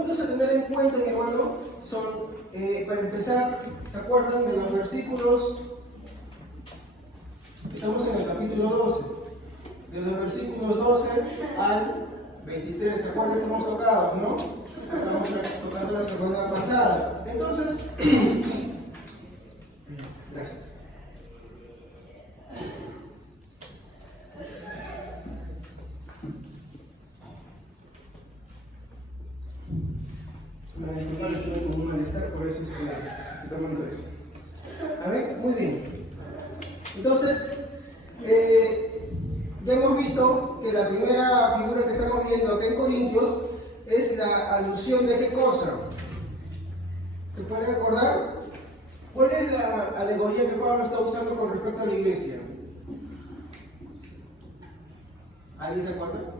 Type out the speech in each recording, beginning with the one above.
puntos a tener en cuenta, mi hermano, son, para empezar, ¿se acuerdan de los versículos? Estamos en el capítulo 12, de los versículos 12 al 23, ¿se acuerdan que hemos tocado, no? Estamos tocando la semana pasada. Entonces, gracias. Estuve con un malestar, por eso estoy tomando eso. A ver, muy bien. Entonces, ya hemos visto que la primera figura que estamos viendo acá en Corintios es la alusión de qué cosa. ¿Se pueden acordar? ¿Cuál es la alegoría que Pablo está usando con respecto a la iglesia? ¿Alguien se acuerda?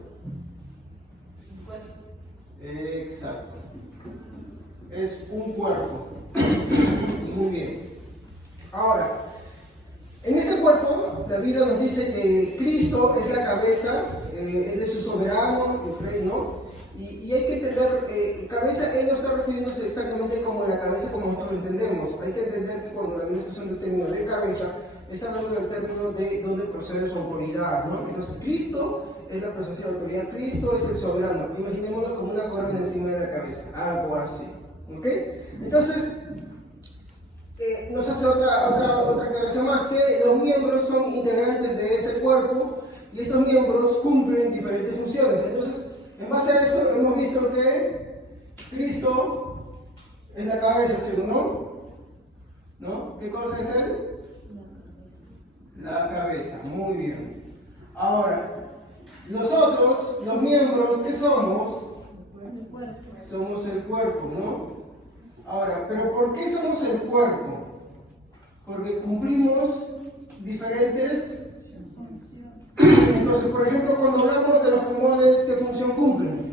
Exacto. Es un cuerpo. Muy bien. Ahora, en este cuerpo, la Biblia nos dice que Cristo es la cabeza, Él es su soberano, el rey, ¿no? Y hay que entender, cabeza, Él no está refiriéndose exactamente como la cabeza como nosotros lo entendemos. Hay que entender que cuando la Biblia está usando el término de cabeza, está hablando del término de donde procede su autoridad, ¿no? Entonces, Cristo es la presencia de autoridad, Cristo es el soberano. Imaginémonos como una corona encima de la cabeza, algo así, ¿ok? Entonces, nos hace otra aclaración más, que los miembros son integrantes de ese cuerpo y estos miembros cumplen diferentes funciones. Entonces, en base a esto, hemos visto que Cristo es la cabeza, ¿sí o no? ¿No? ¿Qué cosa es Él? La cabeza, muy bien. Ahora, nosotros, los miembros, ¿qué somos? Somos el cuerpo, ¿no? Ahora, ¿pero por qué somos el cuerpo? Porque cumplimos diferentes. Entonces, por ejemplo, cuando hablamos de los pulmones, ¿qué función cumplen?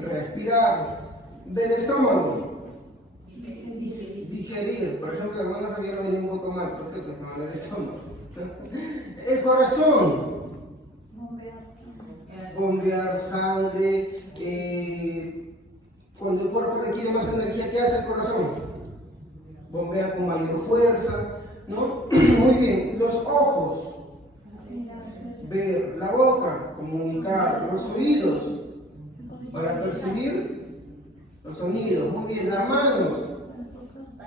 Respirar. Del estómago. Digerir. Por ejemplo, el hermano Javier viene un poco mal, porque está mal del estómago. El corazón. Bombear sangre. Cuando el cuerpo requiere más energía, ¿qué hace el corazón? Bombea con mayor fuerza, ¿no? Muy bien. Los ojos, ver. La boca, comunicar. Los oídos, para percibir los sonidos. Muy bien. Las manos,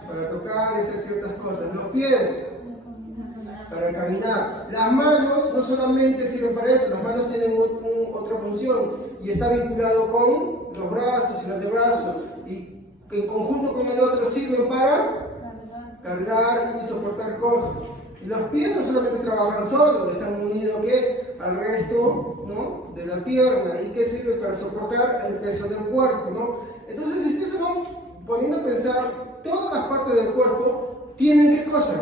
para tocar y hacer ciertas cosas. Los pies, para caminar. Las manos no solamente sirven para eso, las manos tienen otra función y está vinculado con los brazos y los antebrazos, y que en conjunto con el otro sirven para cargar y soportar cosas. Y los pies no solamente trabajan solos, están unidos al resto, ¿no?, de la pierna, y que sirve para soportar el peso del cuerpo, ¿no? Entonces, si ustedes se van poniendo a pensar, todas las partes del cuerpo tienen ¿qué cosa?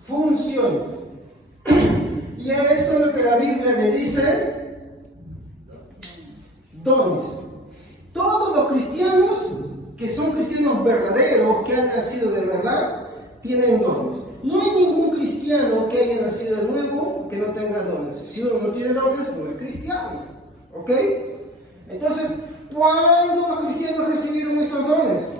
Funciones. Y a esto es lo que la Biblia le dice dones. Todos los cristianos que son cristianos verdaderos, que han nacido de verdad, tienen dones. No hay ningún cristiano que haya nacido de nuevo que no tenga dones. Si uno no tiene dones, no es cristiano. ¿Ok? Entonces, ¿cuándo los cristianos recibieron estos dones?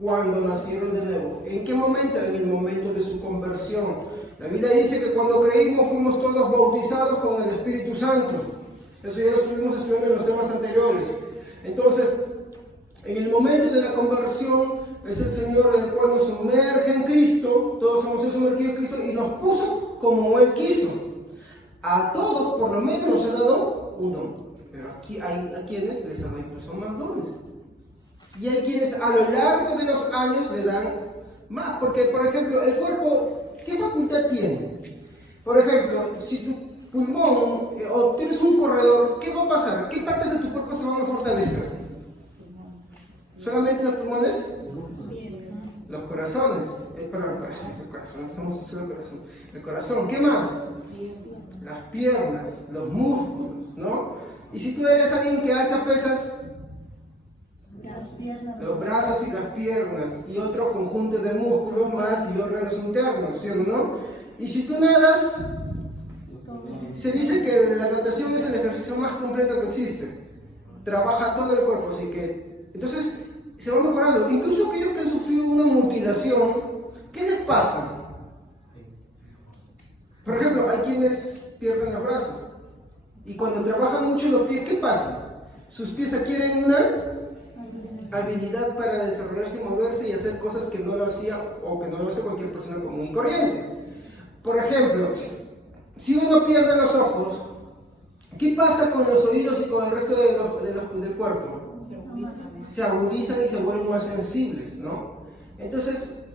Cuando nacieron de nuevo. ¿En qué momento? En el momento de su conversión. La Biblia dice que cuando creímos fuimos todos bautizados con el Espíritu Santo. Eso ya lo estuvimos estudiando en los temas anteriores. Entonces, en el momento de la conversión es el Señor en el cual nos sumerge en Cristo. Todos hemos sido sumergidos en Cristo y nos puso como Él quiso. A todos por lo menos nos ha dado un don. Pero aquí hay a quienes les ha dado incluso más dones. Y hay quienes a lo largo de los años le dan más. Porque, por ejemplo, el cuerpo, ¿qué facultad tiene? Por ejemplo, si tu pulmón o tienes un corredor, ¿qué va a pasar? ¿Qué partes de tu cuerpo se van a fortalecer? ¿Solamente los pulmones? Los corazones. El corazón. ¿Qué más? Las piernas, los músculos, ¿no? Y si tú eres alguien que alza pesas, los brazos y las piernas y otro conjunto de músculos más y órganos internos, ¿sí o no? Y si tú nadas, Se dice que la natación es el ejercicio más completo que existe. Trabaja todo el cuerpo, así que... Entonces, se va mejorando. Incluso aquellos que han sufrido una mutilación, ¿qué les pasa? Por ejemplo, hay quienes pierden los brazos. Y cuando trabajan mucho los pies, ¿qué pasa? Sus pies adquieren una habilidad para desarrollarse y moverse y hacer cosas que no lo hacía o que no lo hace cualquier persona común y corriente. Por ejemplo, si uno pierde los ojos, ¿qué pasa con los oídos y con el resto del cuerpo? Se agudizan y se vuelven más sensibles, ¿no? Entonces,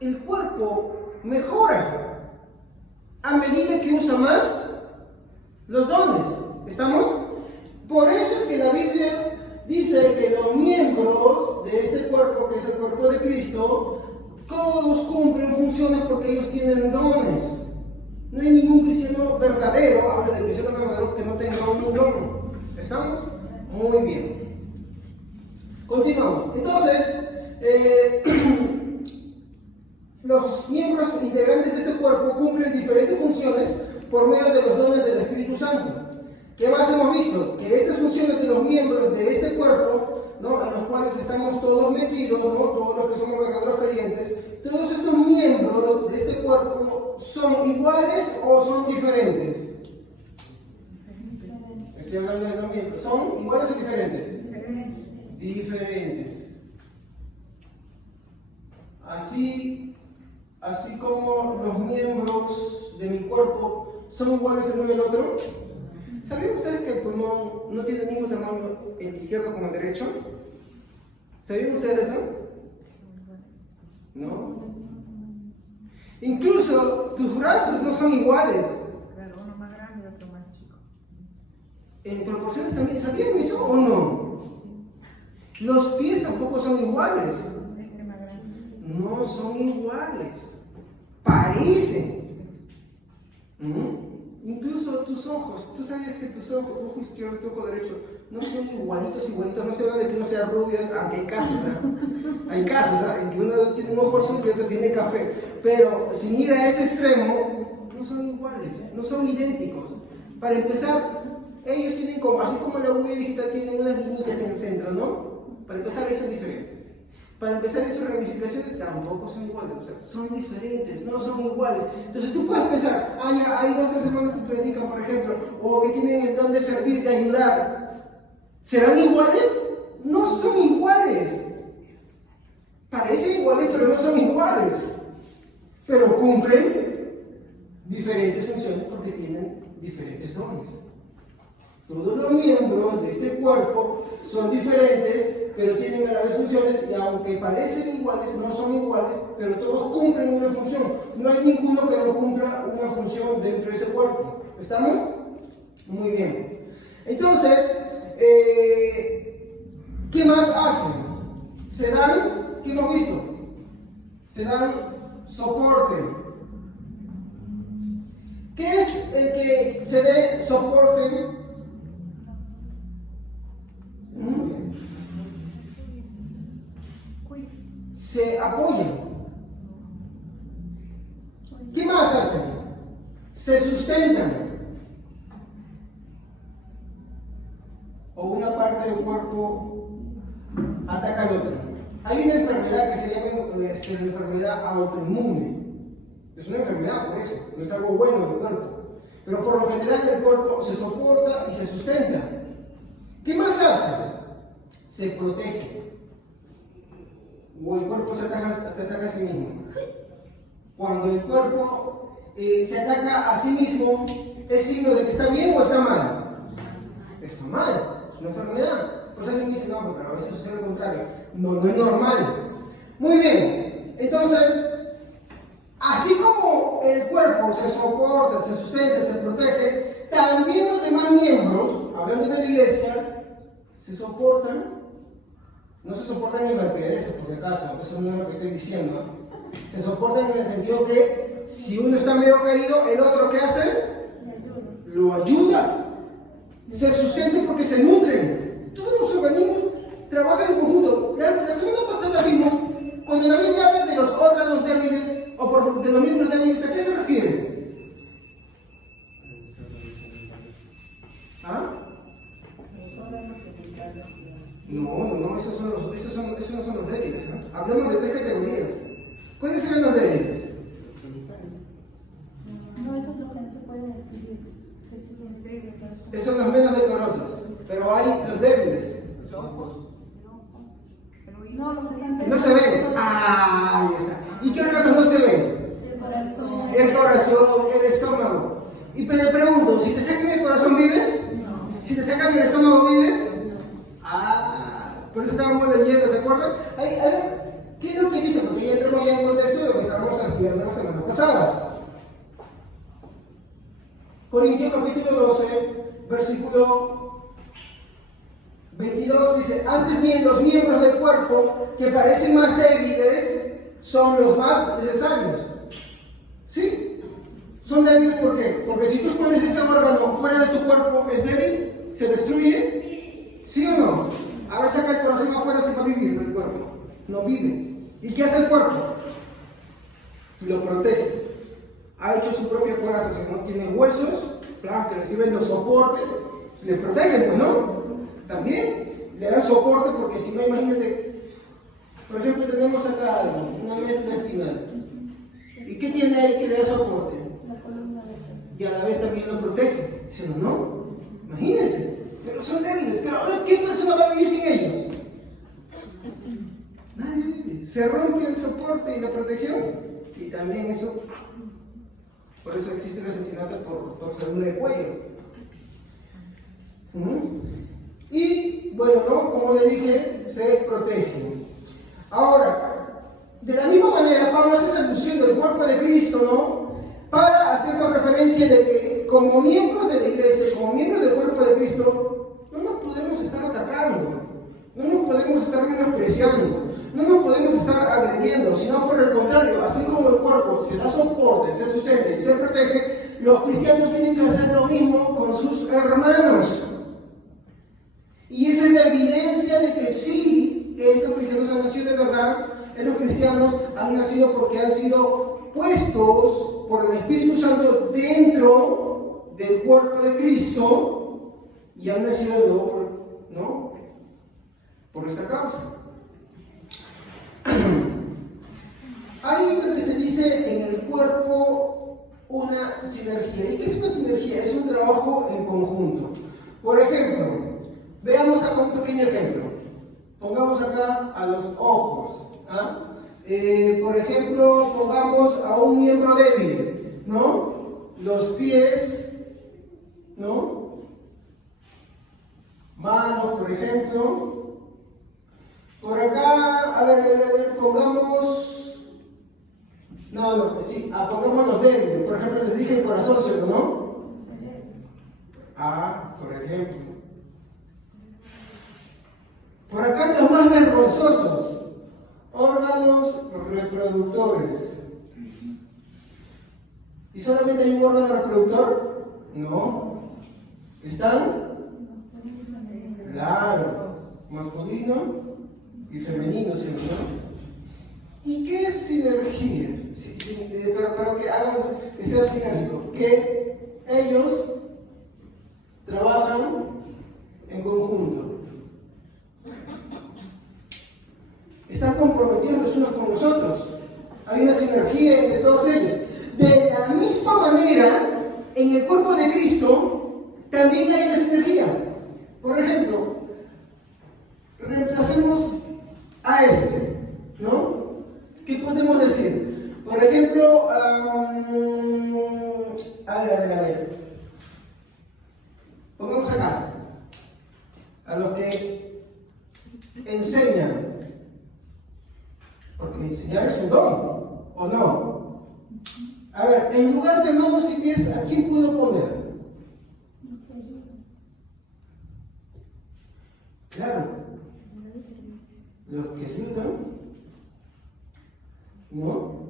el cuerpo mejora a medida que usa más los dones. ¿Estamos? Por eso es que la Biblia dice que los miembros de este cuerpo, que es el cuerpo de Cristo, todos cumplen funciones porque ellos tienen dones. No hay ningún cristiano verdadero, habla de cristiano verdadero, que no tenga un don. ¿Estamos? Muy bien. Continuamos. Entonces, los miembros integrantes de este cuerpo cumplen diferentes funciones por medio de los dones del Espíritu Santo. ¿Qué más hemos visto? Que estas funciones de los miembros de este cuerpo, ¿no?, en los cuales estamos todos metidos, ¿no?, todos los que somos verdaderos creyentes, todos estos miembros de este cuerpo son iguales o son diferentes. Estoy hablando de los miembros. ¿Son iguales o diferentes? Diferentes. Así como los miembros de mi cuerpo son iguales el uno y el otro. ¿Sabían ustedes que el pulmón no tiene el mismo tamaño el izquierdo como el derecho? ¿Sabían ustedes eso? ¿No? Incluso tus brazos no son iguales. Claro, uno más grande y otro más chico. En proporciones también, ¿sabían eso o no? Los pies tampoco son iguales. Este más grande. No son iguales. Parecen. Incluso tus ojos. ¿Tú sabías que tus ojos, tu ojo izquierdo y tu ojo derecho, no son igualitos? No estoy hablando de que uno sea rubio, aunque hay casos, hay casos, en que uno tiene un ojo azul y otro tiene café. Pero sin ir a ese extremo, no son iguales, no son idénticos. Para empezar, ellos tienen como, así como la huella digital tiene unas líneas en el centro, ¿no? Para empezar, ellos son diferentes. Para empezar, sus ramificaciones tampoco son iguales, o sea, son diferentes, no son iguales. Entonces tú puedes pensar, hay otros hermanos que predican, por ejemplo, o que tienen el don de servir, de ayudar. ¿Serán iguales? No son iguales. Parecen iguales, pero no son iguales. Pero cumplen diferentes funciones porque tienen diferentes dones. Todos los miembros de este cuerpo son diferentes, pero tienen a la vez funciones, y aunque parecen iguales, no son iguales, pero todos cumplen una función. No hay ninguno que no cumpla una función dentro de ese cuerpo. ¿Estamos? Muy bien. Entonces, ¿qué más hacen? Se dan, ¿qué hemos visto? Se dan soporte. ¿Qué es el que se dé soporte? Se apoyan. ¿Qué más hacen? Se sustentan. O una parte del cuerpo ataca al otro. Hay una enfermedad que se llama la enfermedad autoinmune. Es una enfermedad, por eso, no es algo bueno del cuerpo. Pero por lo general el cuerpo se soporta y se sustenta. ¿Qué más hace? Se protege. O el cuerpo se ataca a sí mismo. Cuando el cuerpo se ataca a sí mismo, ¿es signo de que está bien o está mal? Está mal, es una enfermedad. Por eso alguien dice, no, pero a veces sucede lo contrario. No es normal. Muy bien, entonces, así como el cuerpo se soporta, se sustenta, se protege, también los demás miembros, hablando de la iglesia, se soportan. No se soportan en malcriadeces, por si acaso, eso no es lo que estoy diciendo. Se soportan en el sentido que si uno está medio caído, el otro ¿qué hace? Lo ayuda. Se sustentan porque se nutren. Todos los organismos trabajan en conjunto. La semana pasada vimos, cuando la Biblia habla de los órganos débiles o de los miembros débiles, ¿a qué se refiere? ¿Ah? No, esos no son los débiles, ¿no? Hablemos de 3 categorías. ¿Cuáles serán los débiles? No, eso es lo que no se puede exhibir. Esos son los menos decorosos, pero hay los débiles. No, los que están Que no se ven. Ah, ahí está. ¿Y qué órganos no se ven? El corazón. El corazón, el estómago. Y pero le pregunto, ¿si te sacan el corazón vives? No. ¿Si te sacan el estómago vives? Ah, por eso estábamos leyendo, ¿se acuerdan? ¿Qué es lo que dice? Porque ya entramos ya en contexto de lo que estábamos transmitiendo la semana pasada. Corintios capítulo 12, versículo 22 dice: antes bien los miembros del cuerpo que parecen más débiles son los más necesarios. ¿Sí? ¿Son débiles por qué? Porque si tú pones ese órgano fuera de tu cuerpo, ¿es débil? ¿Se destruye? ¿Sí o no? A ver, saca el corazón afuera, se va a vivir del cuerpo. No vive. ¿Y qué hace el cuerpo? Lo protege. Ha hecho su propia coraza, ¿no? Tiene huesos, claro, que le sirven de soporte, le protegen, pues, ¿no? También le dan soporte porque si no, imagínate, por ejemplo, tenemos acá una médula espinal. ¿Y qué tiene ahí que le da soporte? La columna vertebral. Y a la vez también lo protege, ¿sí o no? Imagínense, pero son débiles, pero a ver, ¿qué persona va a vivir sin ellos? Nadie vive. Se rompe el soporte y la protección. Y también eso, por eso existe el asesinato por segura de cuello. Y bueno, ¿no? Como le dije, se protege. Ahora, de la misma manera, Pablo hace esa alusión del cuerpo de Cristo, ¿no? Para hacernos referencia de que como miembros de la iglesia, como miembros del cuerpo de Cristo, no nos podemos estar atacando, no nos podemos estar menospreciando, no nos podemos estar agrediendo, sino por el contrario, así como el cuerpo se da soporte, se sustenta y se protege, los cristianos tienen que hacer lo mismo con sus hermanos. Y esa es la evidencia de que sí, estos cristianos han nacido de verdad, estos cristianos han nacido porque han sido puestos por el Espíritu Santo dentro del cuerpo de Cristo y han nacido de nuevo por esta causa. Hay lo que se dice en el cuerpo una sinergia. ¿Y qué es una sinergia? Es un trabajo en conjunto. Por ejemplo, veamos acá un pequeño ejemplo. Pongamos acá a los ojos. Por ejemplo, pongamos a un miembro débil, ¿no? Los pies, ¿no? Manos, por ejemplo. Por acá, a ver, pongamos. Pongamos los débiles. Por ejemplo, les dije el corazón, ¿cierto, no? Por ejemplo. Por acá los más vergonzosos, órganos reproductores. ¿Y solamente hay un órgano reproductor? No. ¿Están? Claro, masculino y femenino, ¿sí, no? ¿Y qué es sinergia? Pero que sea sinérgico, que ellos trabajan en conjunto. Están comprometidos los unos con los otros. Hay una sinergia entre todos ellos. De la misma manera, en el cuerpo de Cristo también hay una sinergia. Por ejemplo, reemplacemos a ¿no? ¿Qué podemos decir? Por ejemplo, a ver. Pongamos acá a los que enseñan. Porque enseñar es un don, ¿o no? A ver, en lugar de manos y pies, ¿a quién puedo poner? Claro, los que ayudan, ¿no?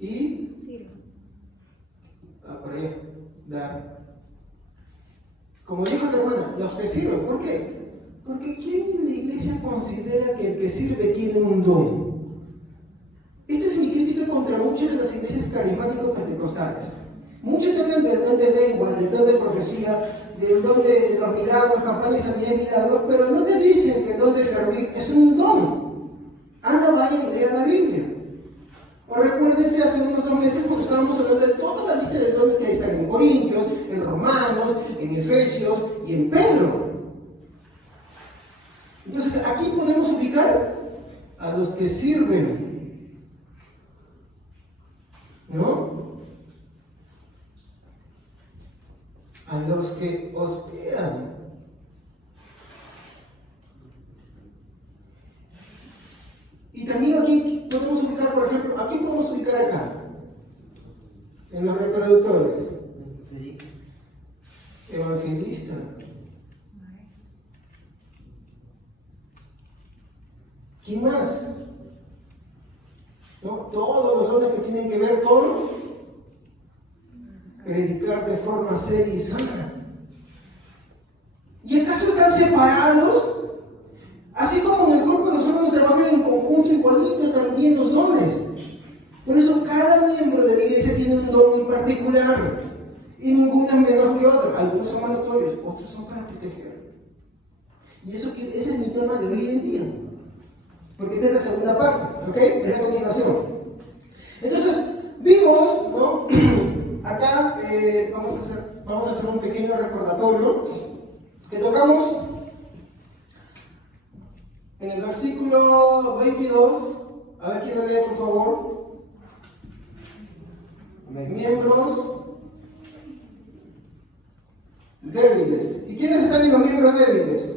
Y por allá, como dijo la hermana, los que sirven. ¿Por qué? Porque ¿quién en la iglesia considera que el que sirve tiene un don? Esta es mi crítica contra muchas de las iglesias carismáticos pentecostales. Muchos hablan del don de lenguas, del don de profecía, del don de los milagros, campañas de sanidad y milagros, pero no te dicen que el don de servir es un don. Anda, vaya y lea la Biblia. O recuérdense hace unos 2 meses cuando estábamos hablando de toda la lista de dones que están en Corintios, en Romanos, en Efesios y en Pedro. Entonces aquí podemos ubicar a los que sirven, ¿no? A los que hospedan. Y también aquí podemos ubicar, por ejemplo, aquí podemos ubicar acá, en los reproductores, evangelista. ¿Quién más? ¿No? Todos los dones que tienen que ver con predicar de forma seria y sana. ¿Y acaso están separados? Así como en el grupo los hermanos trabajan en conjunto, igualito también los dones. Por eso cada miembro de la iglesia tiene un don en particular. Y ninguno es menor que otro. Algunos son más notorios, otros son para proteger. Y ese es mi tema de hoy en día. Porque esta es la segunda parte, ¿ok? Es la continuación. Entonces, vimos, ¿no? Acá vamos a hacer un pequeño recordatorio que tocamos en el versículo 22. A ver quién lo lee, por favor. Miembros débiles. ¿Y quiénes están en los miembros débiles?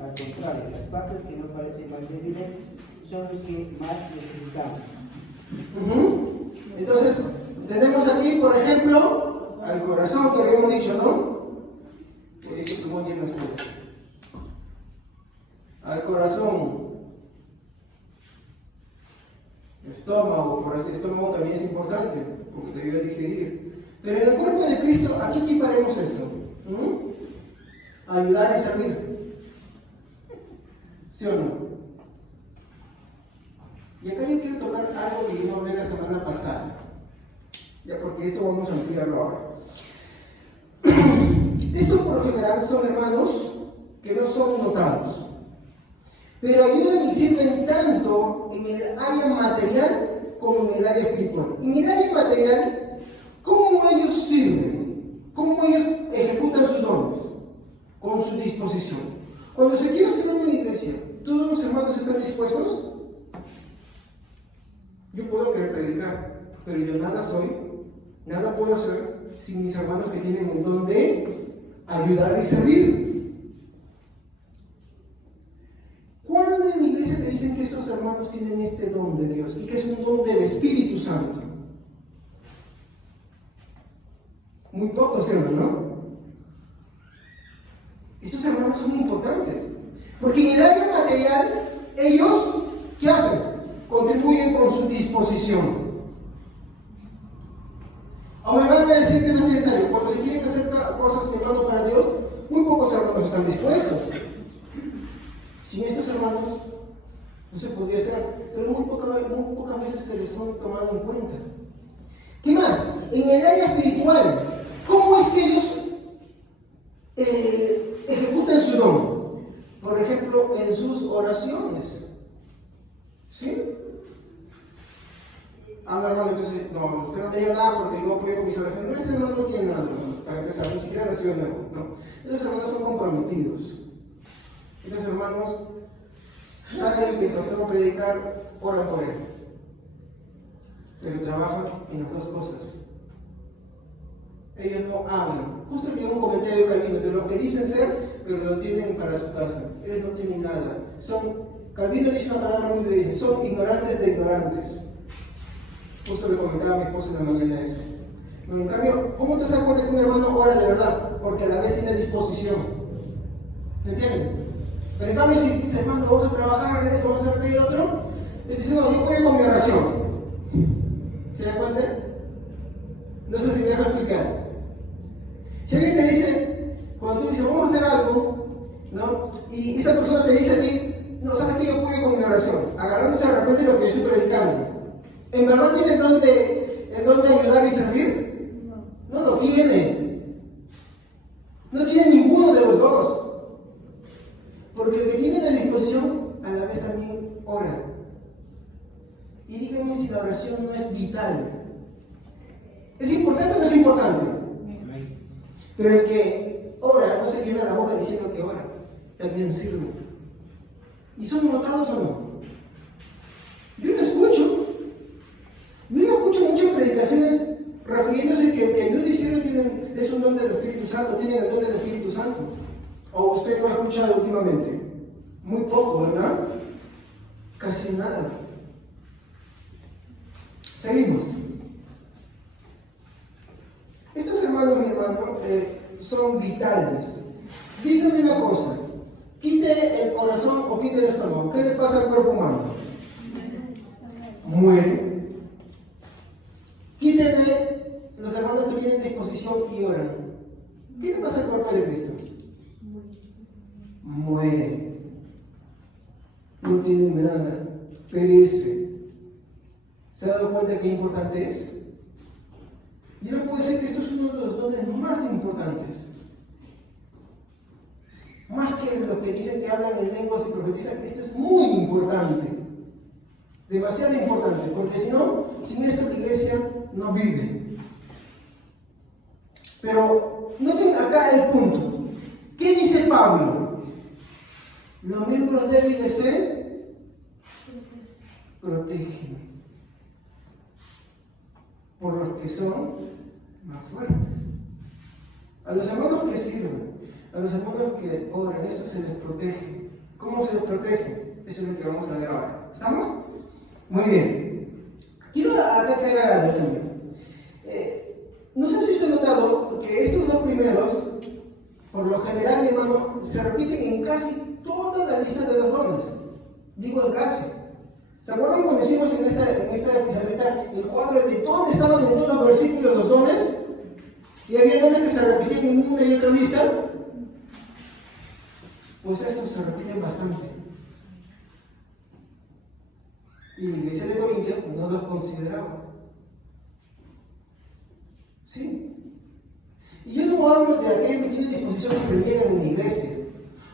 Al contrario, las partes que nos parecen más débiles son los que más necesitamos. Entonces, tenemos aquí, por ejemplo, al corazón que habíamos dicho, ¿no? ¿Cómo lleva esto? Al corazón, estómago, por así estómago también es importante, porque te ayuda a digerir. Pero en el cuerpo de Cristo, aquí equiparemos esto. Ayudar y servir. ¿Sí o no? Y acá yo quiero tocar algo que yo no hablé la semana pasada. Ya, porque esto vamos a ampliarlo ahora. Estos por lo general son hermanos que no son notados, pero ayudan y sirven tanto en el área material como en el área espiritual. En el área material, ¿cómo ellos sirven? ¿Cómo ellos ejecutan sus dones? Con su disposición. Cuando se quiere hacer una iglesia, ¿todos los hermanos están dispuestos? Yo puedo querer predicar, pero yo nada soy, nada puedo hacer sin mis hermanos que tienen el don de ayudar y servir. ¿Cuándo en la iglesia te dicen que estos hermanos tienen este don de Dios y que es un don del Espíritu Santo? Muy pocos, ¿no? Estos hermanos son importantes, porque en el área material, ellos, ¿qué hacen? Contribuyen con su disposición. O me van a decir que no es necesario. Cuando se quieren hacer cosas hermanos para Dios, muy pocos hermanos están dispuestos. Sin estos hermanos, no se podría hacer, pero muy pocas veces se les son tomado en cuenta. ¿Qué más? En el área espiritual, ¿cómo es que ellos ejecutan su don? Por ejemplo, en sus oraciones. ¿Sí? Hermano, entonces, no, usted no me diga nada porque yo apoyo con mis oraciones. No, ese hermano no tiene nada, hermanos, para empezar, ni siquiera nació de nuevo, ¿no? Esos hermanos son comprometidos. Estos hermanos saben que el pastor va a predicar, oran por él. Pero trabajan en las dos cosas. Ellos no hablan. Justo llegó un comentario Calvino de lo que dicen ser, pero lo tienen para su casa. Ellos no tienen nada. Calvino dice una palabra muy bien, son ignorantes de ignorantes. Justo le comentaba a mi esposa en la mañana eso. Pero en cambio, ¿cómo te das cuenta que un hermano ora de verdad? Porque a la vez tiene disposición. ¿Me entienden? Pero en cambio, si dice, hermano, vamos a trabajar en esto, vamos a hacer aquello y otro, él dice, no, yo puedo con mi oración. ¿Se da cuenta? No sé si me dejo explicar. Si alguien te dice, cuando tú dices, vamos a hacer algo, ¿no? Y esa persona te dice a ti, no, ¿sabes qué? Yo puedo con mi oración, agarrándose de repente lo que yo estoy predicando. ¿En verdad tiene el don de ayudar y servir? No lo tiene. No tiene ninguno de los dos. Porque el que tiene la disposición, a la vez también ora. Y díganme si la oración no es vital. ¿Es importante o no es importante? Pero el que ora no se llena la boca diciendo que ora. También sirve. ¿Y son notados o no? Yo no escucho muchas predicaciones refiriéndose que el que no hicieron es un don del Espíritu Santo, tienen el don del Espíritu Santo. ¿O usted lo ha escuchado últimamente? Muy poco, ¿verdad? Casi nada. Seguimos. Estos hermanos, mi hermano, son vitales. Dígame una cosa. Quite el corazón o quite el estómago. ¿Qué le pasa al cuerpo humano? Muere. Quítele los hermanos que tienen disposición y oran. ¿Qué le pasa al cuerpo de Cristo? Muere. No tiene nada. Perece. ¿Se ha dado cuenta qué importante es? Yo le puedo decir que esto es uno de los dones más importantes. Más que los que dicen que hablan en lenguas y profetizan, esto es muy importante. Demasiado importante, porque si no, sin esto la iglesia no vive. Pero noten acá el punto. ¿Qué dice Pablo? Los miembros débiles se protegen por los que son más fuertes. A los hermanos que sirven, a los hermanos que oran, esto se les protege. ¿Cómo se les protege? Eso es lo que vamos a ver ahora. ¿Estamos? Muy bien. Quiero acá aclarar algo también. No sé si usted ha notado que estos dos primeros, por lo general, mi hermano, se repiten en casi toda la lista de los dones. Digo en casi. ¿Se acuerdan cuando hicimos en esta pizarrita el cuadro de dónde estaban en todos los versículos los dones? Y había dones que se repetían en una y otra lista. Pues estos se repiten bastante. Y la iglesia de Corintia no los consideraba. Sí. Y yo no hablo de aquel que tiene disposición y reniegan en la iglesia.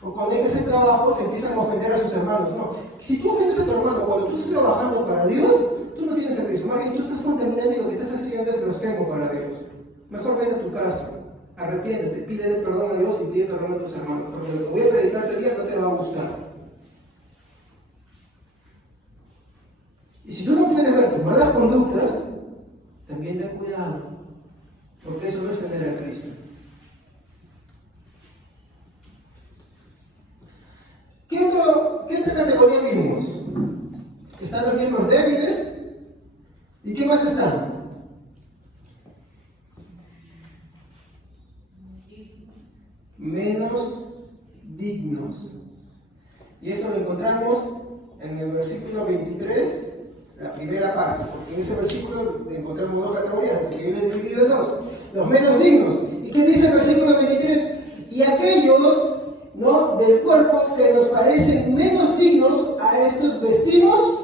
O cuando hay que hacer trabajo se empiezan a ofender a sus hermanos. No. Si tú ofendes a tu hermano cuando tú estás trabajando para Dios, tú no tienes servicio. Más bien tú estás contaminando y lo que estás haciendo es blasfemo para Dios. Mejor vete a tu casa, arrepiéntete, pídele perdón a Dios y pide perdón a tus hermanos. Porque lo que voy a predicarte hoy día no te va a gustar. Y si tú no puedes ver tus malas conductas, también ten cuidado. Porque eso no es tener a Cristo. ¿Qué otra categoría vimos? Están los miembros débiles. ¿Y qué más están? Menos dignos. Y esto lo encontramos en el versículo 23, la primera parte, porque en ese versículo encontramos dos categorías, así que yo le he dividido en dos. Los menos dignos. ¿Y qué dice el versículo 23? Y aquellos, ¿no?, del cuerpo que nos parecen menos dignos, a estos vestimos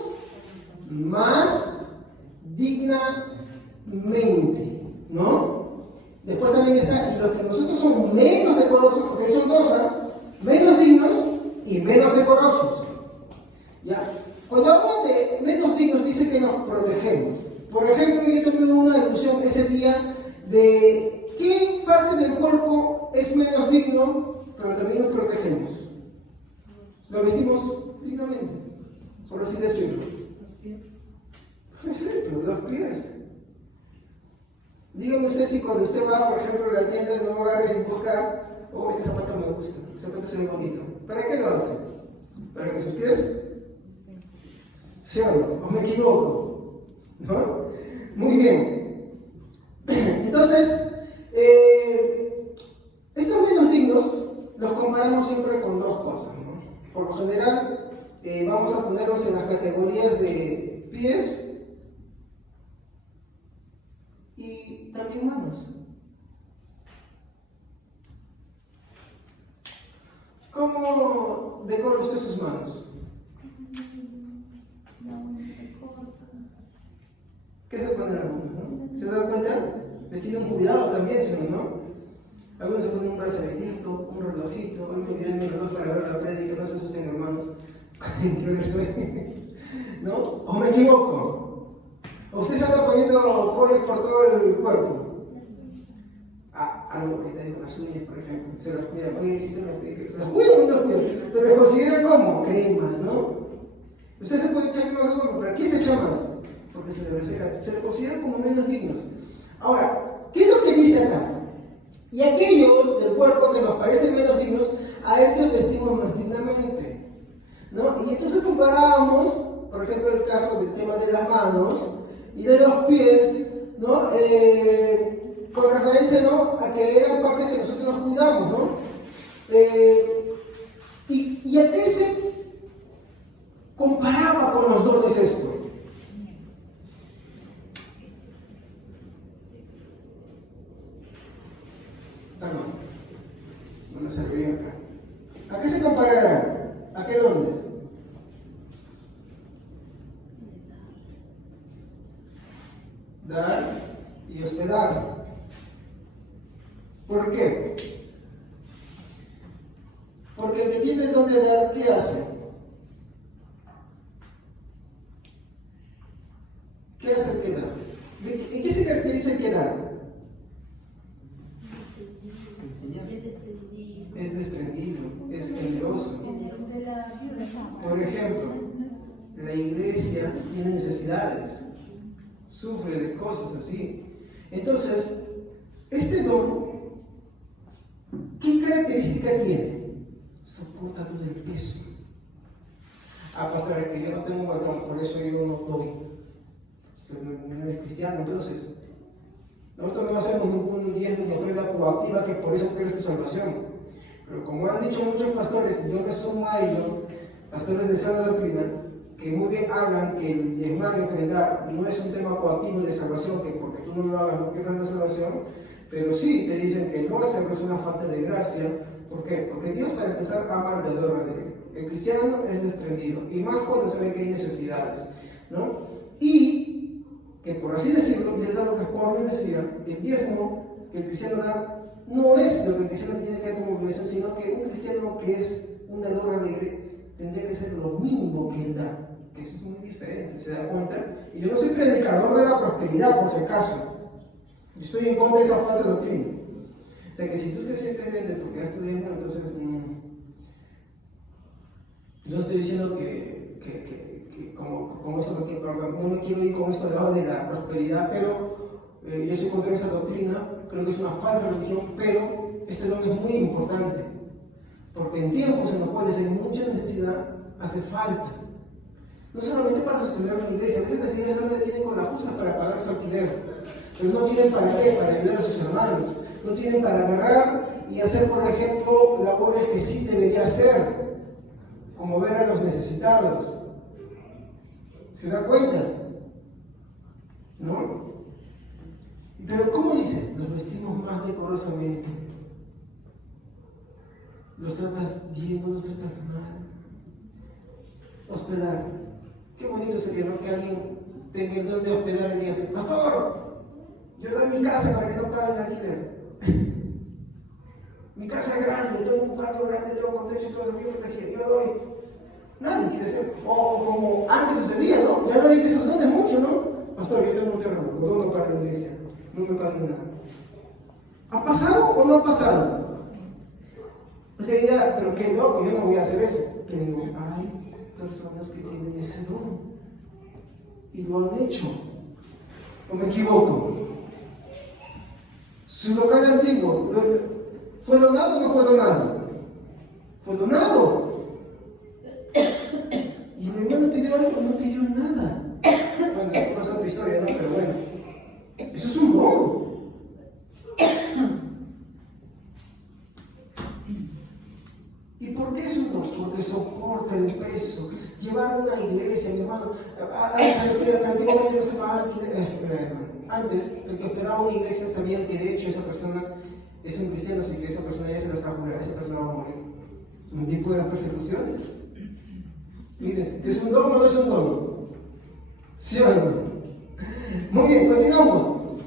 más dignamente, ¿no? Después también está, y los que nosotros somos menos decorosos, porque son dos, menos dignos y menos decorosos. ¿Ya? Cuando hablan de menos dignos, dice que nos protegemos. Por ejemplo, yo tuve una alusión ese día de qué parte del cuerpo es menos digno, pero también nos protegemos. Lo vestimos dignamente, por así decirlo. Perfecto, los pies. Dígame usted si cuando usted va, por ejemplo, a la tienda, no agarre y busca, oh, este zapato me gusta, este zapato se ve bonito. ¿Para qué lo hace? ¿Para que sus pies? ¿Sí o no? ¿O me equivoco? ¿No? Muy bien. Entonces, estos menos dignos los comparamos siempre con dos cosas, ¿no? Por lo general, vamos a ponerlos en las categorías de pies y también manos. ¿Cómo decora usted sus manos? ¿Qué se pone en la mano, no? ¿Se da cuenta? Les tienen cuidado también, ¿sí o no? Algunos se ponen un braceletito, un relojito. Hoy me olvidé mi reloj para ver la prédica, no se asusten, hermanos. Yo no estoy. ¿No? ¿O me equivoco? ¿O usted se anda poniendo joyas por todo el cuerpo? Algo que está con las uñas, por ejemplo. Se las cuidan. Oye, sí se las cuidan. ¿Se las cuidan o no las cuidan? Pero les consideran como cremas, ¿no? Usted se puede echar cremas de cuerpo, pero ¿quién se echa más? Porque se le reseca. Se le consideran como menos dignos. Ahora, ¿qué es lo que dice acá? Y aquellos del cuerpo que nos parecen menos dignos, a estos vestimos más dignamente, ¿no? Y entonces comparábamos, por ejemplo, el caso del tema de las manos y de los pies, ¿no? Con referencia, ¿no?, a que eran partes que nosotros nos cuidamos, ¿no? ¿Y a qué se comparaba con los dones esto? Perdón, no me salió bien acá. ¿A qué se compararán? ¿A qué dones? Dar y hospedar. ¿Por qué? Porque el que tiene el don de dar, ¿qué hace? ¿Qué hace el que da? ¿En qué se caracteriza el que da? Es desprendido, es generoso. Por ejemplo, la iglesia tiene necesidades, sufre de cosas así. Entonces, este don, ¿qué característica tiene? Soporta todo el peso. Pastor, es que yo no tengo botón, por eso yo no doy. No eres cristiano, entonces. Nosotros no hacemos ningún diezmo ni ofrenda coactiva que por eso pierdes tu salvación. Pero como han dicho muchos pastores, yo me sumo a ellos, pastores de sana doctrina, que muy bien hablan que el diezmar y ofrendar no es un tema coactivo de salvación, que porque tú no lo hagas no pierdas la salvación, pero sí te dicen que no hacerlo es una falta de gracia. ¿Por qué? Porque Dios, para empezar, ama al dador alegre. El cristiano es desprendido, y más cuando se ve que hay necesidades, ¿no? Y que, por así decirlo, y es algo que Pablo decía, el diezmo que el cristiano da no es lo que el cristiano tiene que dar como obligación, sino que un cristiano que es un dador alegre tendría que ser lo mínimo que él da, que eso es muy diferente, ¿se da cuenta? Y yo no soy predicador de la prosperidad, por si acaso. Yo estoy en contra de esa falsa doctrina. O sea que si tú te sientes bien de porque das tu diezmo, entonces yo estoy diciendo que como eso que no me quiero ir con esto debajo de la prosperidad, pero yo soy contra esa doctrina, creo que es una falsa religión, pero este don es muy importante, porque en tiempos en los cuales hay mucha necesidad, hace falta. No solamente para sostener una iglesia, a veces las iglesias solamente tienen con la justa para pagar su alquiler, pero no tienen para qué, para ayudar a sus hermanos, no tienen para agarrar y hacer, por ejemplo, labores que sí debería hacer, como ver a los necesitados. ¿Se da cuenta? ¿No? Pero ¿cómo dice? Los vestimos más decorosamente. Los tratas bien, no los tratas mal. Hospedar. Qué bonito sería, ¿no?, que alguien tenga el don de hospedar y diga: pastor, yo doy mi casa para que no paguen alquiler. Mi casa es grande, tengo un cuarto grande, tengo con techo y todo, bien protegido, yo doy. Nadie quiere ser. O como antes sucedía, ¿no? Ya no hay que se dones mucho, ¿no? Pastor, yo tengo un terreno, lo dono para la iglesia, no me pagan nada. ¿Ha pasado o no ha pasado? Usted dirá: pero qué loco, yo no voy a hacer eso. Pero hay personas que tienen ese don y lo han hecho. ¿O me equivoco? Su local antiguo, ¿fue donado o no fue donado? Fue donado. Y mi hermano pidió algo, no pidió nada. Bueno, es otra historia, ¿no? Pero bueno, eso es un don. ¿Y por qué es un don? Porque soporta el peso. Llevar una iglesia, mi hermano, antiguamente no se pagaba alquiler. Antes, el que hospedaba una iglesia sabía que de hecho esa persona es un cristiano, así que esa persona ya se la está muriendo, esa persona va a morir. Un tipo de persecuciones. Miren, ¿es un don o no es un don? ¿Sí o no? Muy bien, continuamos.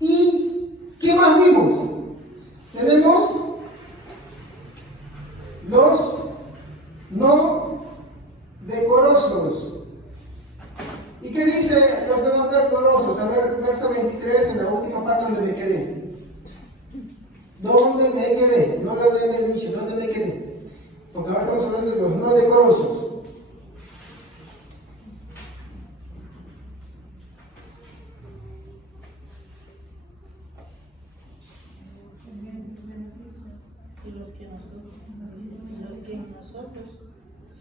Y ¿Qué más vimos? Tenemos los no decorosos. ¿Y qué dice los no decorosos? A ver, verso 23, en la última parte donde me quedé. ¿Dónde me quedé? No lo voy a inicio, ¿dónde me quedé? Porque ahora estamos hablando de los no decorosos. Y los que nosotros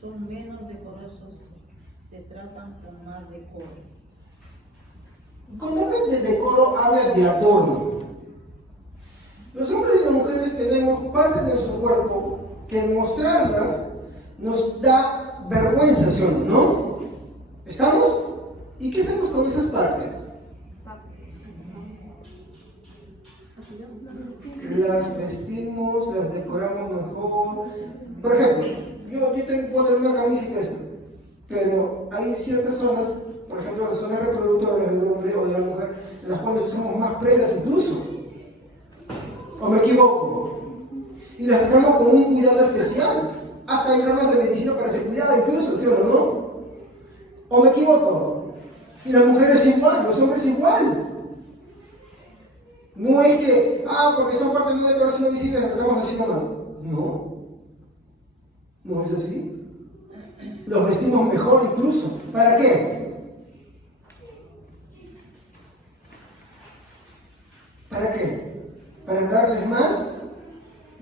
son menos decorosos se tratan con más decoro. Cuando hablan de decoro, habla de adorno. Los hombres y las mujeres tenemos parte de nuestro cuerpo que mostrarlas nos da vergüenza, ¿sí o no? ¿Estamos? ¿Y qué hacemos con esas partes? Las vestimos, las decoramos mejor. Por ejemplo, yo tengo que poner una camisa y esto, pero hay ciertas zonas, por ejemplo, las zonas reproductoras del hombre o de la mujer, en las cuales usamos más prendas incluso. ¿O me equivoco? Y las dejamos con un cuidado especial. Hasta hay ramas de medicina para ese cuidado incluso, ¿sí o no? ¿O me equivoco? Y las mujeres igual, los hombres igual. No es que, porque son parte de una decoración visible, las tratamos así nomás. No. No es así. Los vestimos mejor incluso. ¿Para qué? ¿Para qué? Para darles más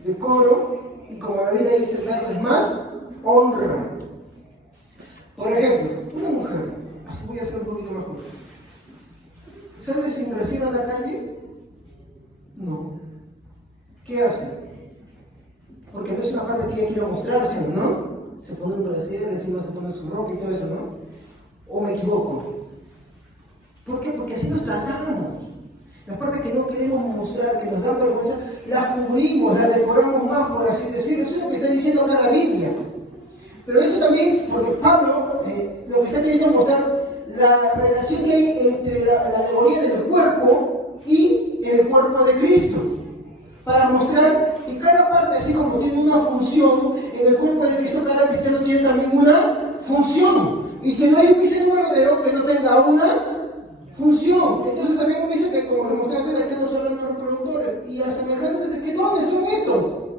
decoro y, como la Biblia dice, darles más honra. Por ejemplo, una mujer, así voy a hacer un poquito más corto, ¿sale sin brasier a la calle? No. ¿Qué hace? Porque no es una parte que ella quiera mostrarse, ¿no? Se pone un brasier, encima se pone su ropa y todo eso, ¿no? ¿O me equivoco? ¿Por qué? Porque así nos tratamos. Las partes que no queremos mostrar, que nos dan vergüenza, las cubrimos, las decoramos más, por así decirlo. Eso es lo que está diciendo acá la Biblia. Pero esto también, porque Pablo lo que está queriendo mostrar, la relación que hay entre la alegoría del cuerpo y el cuerpo de Cristo. Para mostrar que cada parte, así como tiene una función, en el cuerpo de Cristo cada cristiano tiene también una función. Y que no hay un cristiano verdadero que no tenga una función. Entonces habíamos visto que, como demostraste, de que no son los reproductores. Y a semejanza de que ¿dónde son estos?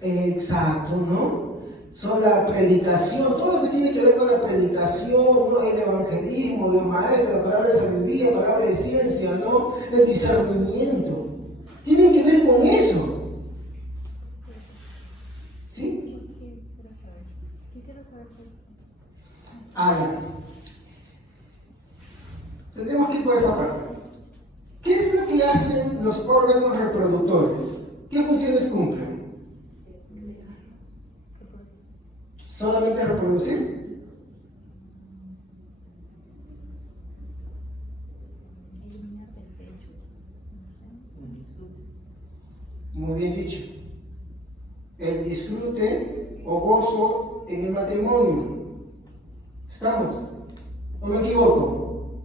Exacto, ¿no? Son la predicación, todo lo que tiene que ver con la predicación, ¿no? El evangelismo, los maestros, la palabra de sabiduría, la palabra de ciencia, ¿no? El discernimiento. Tienen que ver con eso. ¿Sí? Quisiera saber. Ya. Tendremos que ir por esa parte. ¿Qué es lo que hacen los órganos reproductores? ¿Qué funciones cumplen? ¿Solamente reproducir? Eliminar desechos. Muy bien dicho. El disfrute o gozo en el matrimonio. ¿Estamos? ¿O me equivoco?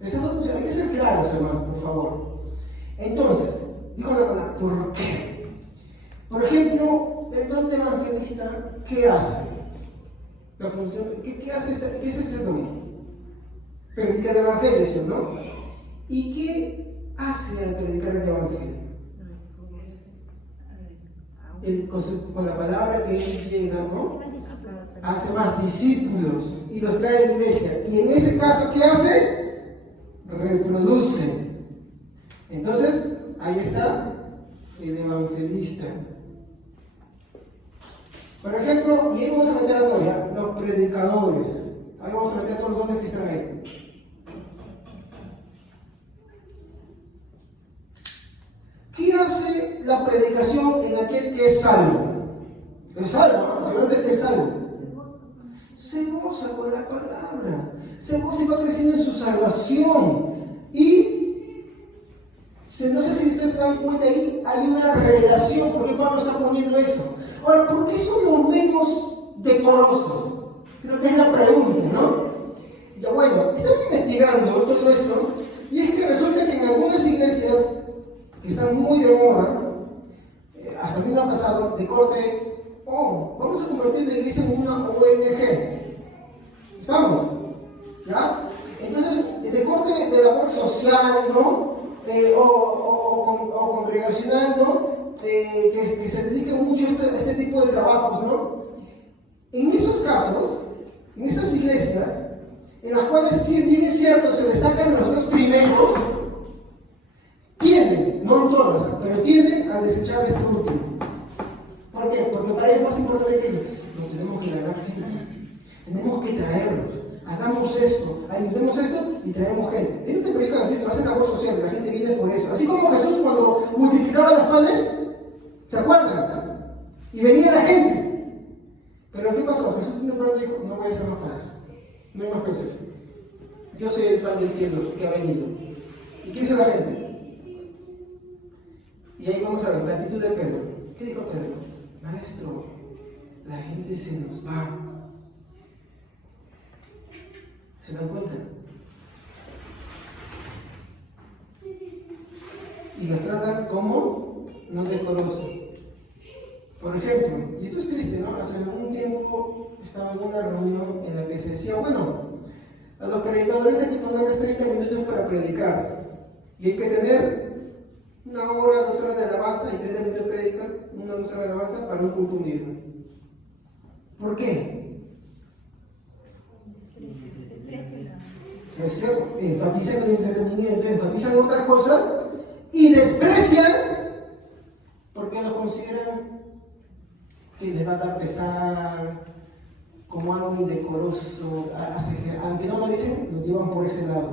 Esa no funciona. Hay que ser claros, hermano, por favor. Entonces, digo la palabra, ¿por qué? Por ejemplo, el don de evangelista, ¿qué hace? La función, ¿qué hace qué es ese don? Predicar el evangelio, ¿no? ¿Y qué hace al predicar el evangelio? Con la palabra que él llega, ¿no? Hace más discípulos y los trae a la iglesia. Y en ese caso, ¿qué hace? Reproduce. Entonces, ahí está el evangelista. Por ejemplo, y ahí vamos a meter a todos, ¿ya? Los predicadores. Ahí vamos a meter a todos los hombres que están ahí. ¿Qué hace la predicación en aquel que es salvo? Es salvo, ¿no? Seguramente que es salvo. Se goza con la palabra. Se goza y va creciendo en su salvación. Y no sé si ustedes se dan cuenta ahí, hay una relación. ¿Por qué Pablo está poniendo eso? Ahora, ¿por qué son los menos decorosos? Creo que es la pregunta, ¿no? Ya bueno, estaba investigando todo esto, y es que resulta que en algunas iglesias que están muy de moda, hasta a mí me ha pasado de corte, vamos a convertir la iglesia en una ONG. ¿Estamos? ¿Ya? Entonces, de corte de labor social, ¿no? O congregacional, ¿no? Que se dediquen mucho a este tipo de trabajos, ¿no? En esos casos, en esas iglesias, en las cuales, si bien es cierto, se destacan los dos primeros, tienden, no en todas, pero tienden a desechar este último. ¿Por qué? Porque para ellos es más importante que ellos. No, tenemos que ganar gente, tenemos que traerlos, hagamos esto, ayudemos esto y traemos gente. Ellos te predican a Cristo, hacen labor social, la gente viene por eso. Así como Jesús cuando multiplicaba los panes, ¿se acuerdan? Y venía la gente. Pero ¿qué pasó? Jesús dijo, no voy a hacer más panes, no hay más peces. Yo soy el pan del cielo que ha venido. ¿Y qué hizo la gente? Y ahí vamos a ver la actitud de Pedro. ¿Qué dijo Pedro? Maestro, la gente se nos va. ¿Se dan cuenta? Y nos tratan como no decorosos. Por ejemplo, y esto es triste, ¿no? Hace algún tiempo estaba en una reunión en la que se decía, bueno, a los predicadores hay que ponerles 30 minutos para predicar. Y hay que tener 1 hora, 2 horas de alabanza y 30 minutos de predicar, 1 o 2 horas de alabanza para un culto unido. ¿Por qué? No es cierto, enfatizan el entretenimiento, enfatizan otras cosas y desprecian porque lo consideran que les va a dar pesar, como algo indecoroso, aunque no lo dicen, lo llevan por ese lado.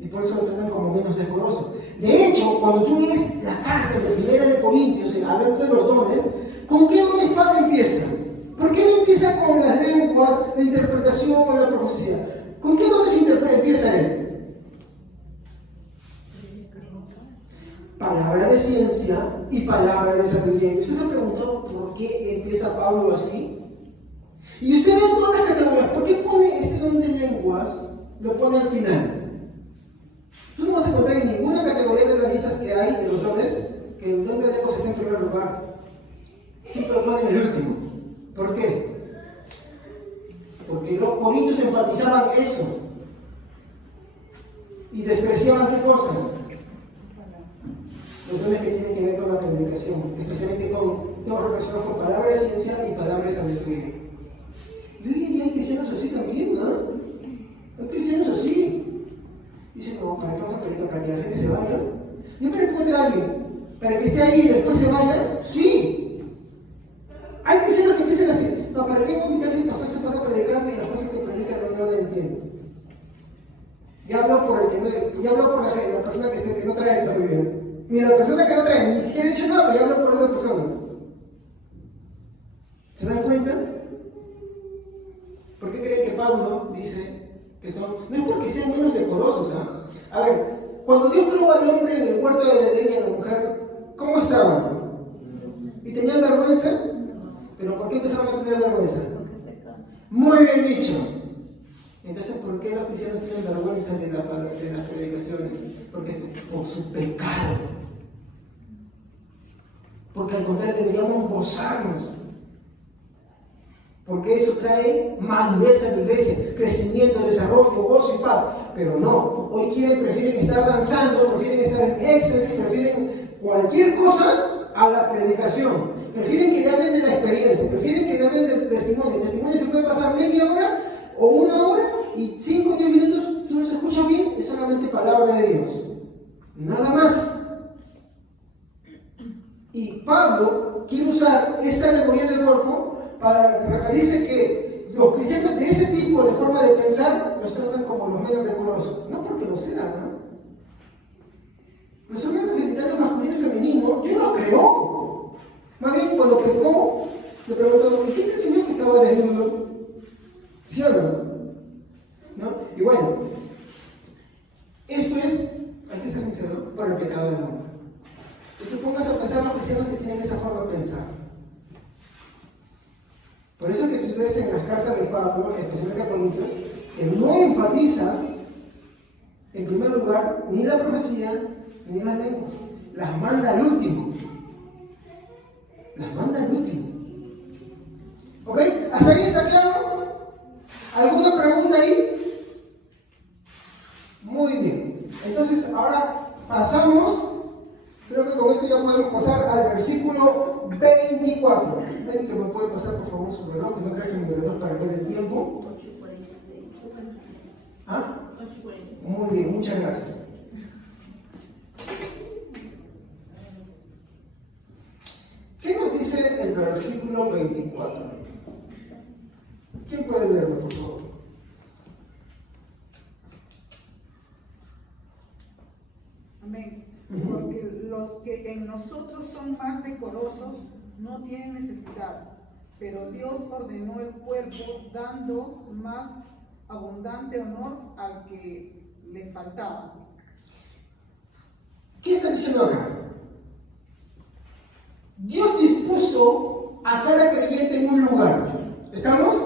Y por eso lo toman como menos decoroso. De hecho, cuando tú lees la carta de 1 Corintios, hablando de los dones, ¿con qué dones Pablo empieza? ¿Por qué no empieza con las lenguas, la interpretación o la profecía? ¿Con qué dones empieza él? Palabra de ciencia y palabra de sabiduría. ¿Y usted se preguntó por qué empieza Pablo así? Y usted ve todas las categorías. ¿Por qué pone este don de lenguas? Lo pone al final. Tú no vas a encontrar en ninguna categoría de las listas que hay de los dones que el don de lenguas esté en primer lugar. Siempre lo pone en el último. ¿Por qué? Porque los corintios enfatizaban eso. Y despreciaban ¿qué cosa? Los dones que tienen que ver con la predicación, especialmente con todo relacionado con palabra de ciencia y palabra de sabiduría. Y hoy en día hay cristianos así también, ¿no? Hay cristianos así. Dicen, no, ¿para qué vamos a predicar? ¿Para que la gente se vaya? ¿No para que encuentre a alguien? ¿Para que esté ahí y después se vaya? Sí. Hay cristianos que empiezan así. No, ¿para qué invitar si el pastor se pasa predicando y las cosas que predican no le entienden? Ya hablo por la persona que no trae esta Biblia. Ni la persona que no trae, ni siquiera he dicho nada, pero ya hablo por esa persona. ¿Se dan cuenta? ¿Por qué creen que Pablo dice que son? No es porque sean menos decorosos, ¿ah? A ver, cuando Dios creó al hombre en el huerto de Edén y a la mujer, ¿cómo estaban? ¿Y tenían vergüenza? ¿Pero por qué empezaron a tener vergüenza? Muy bien dicho. Entonces, ¿por qué los cristianos tienen vergüenza de las predicaciones? Porque es por su pecado. Porque al contrario deberíamos gozarnos. Porque eso trae madurez a la iglesia, crecimiento, desarrollo, gozo y paz. Pero no, hoy prefieren estar danzando, prefieren estar en éxtasis, prefieren cualquier cosa a la predicación. Prefieren que le hablen de la experiencia, prefieren que le hablen del testimonio. El testimonio se puede pasar media hora o 1 hora y 5 o 10 minutos, tú no se escucha bien, es solamente palabra de Dios. Nada más. Y Pablo quiere usar esta alegoría del cuerpo para referirse que los cristianos de ese tipo de forma de pensar los tratan como los menos decorosos. No porque lo sean, ¿no? Los órganos genitales masculinos y femeninos, Dios los creó. Más bien, cuando pecó, le preguntó, ¿y quién te enseñó que estaba desnudo? ¿Sí o no? Y bueno, esto es, hay que ser sincero, por el pecado del hombre. Entonces pongas a pensar a los cristianos que tienen esa forma de pensar. Por eso que tú ves en las cartas de Pablo, especialmente a Corintios, que no enfatiza, en primer lugar, ni la profecía, ni las lenguas. Las manda al último. Las manda al último. ¿Ok? ¿Hasta ahí está claro? ¿Alguna pregunta ahí? Muy bien. Entonces, ahora pasamos. Creo que con esto ya podemos pasar al versículo 24. ¿Ven que me puede pasar por favor su reloj? Que no traje mi reloj para ver el tiempo. 8:46. ¿Ah? 8:46. Muy bien, muchas gracias. ¿Qué nos dice el versículo 24? ¿Quién puede leerlo, por favor? Amén. Porque los que en nosotros son más decorosos no tienen necesidad, pero Dios ordenó el cuerpo dando más abundante honor al que le faltaba. ¿Qué está diciendo acá? Dios dispuso a cada creyente en un lugar. ¿Estamos?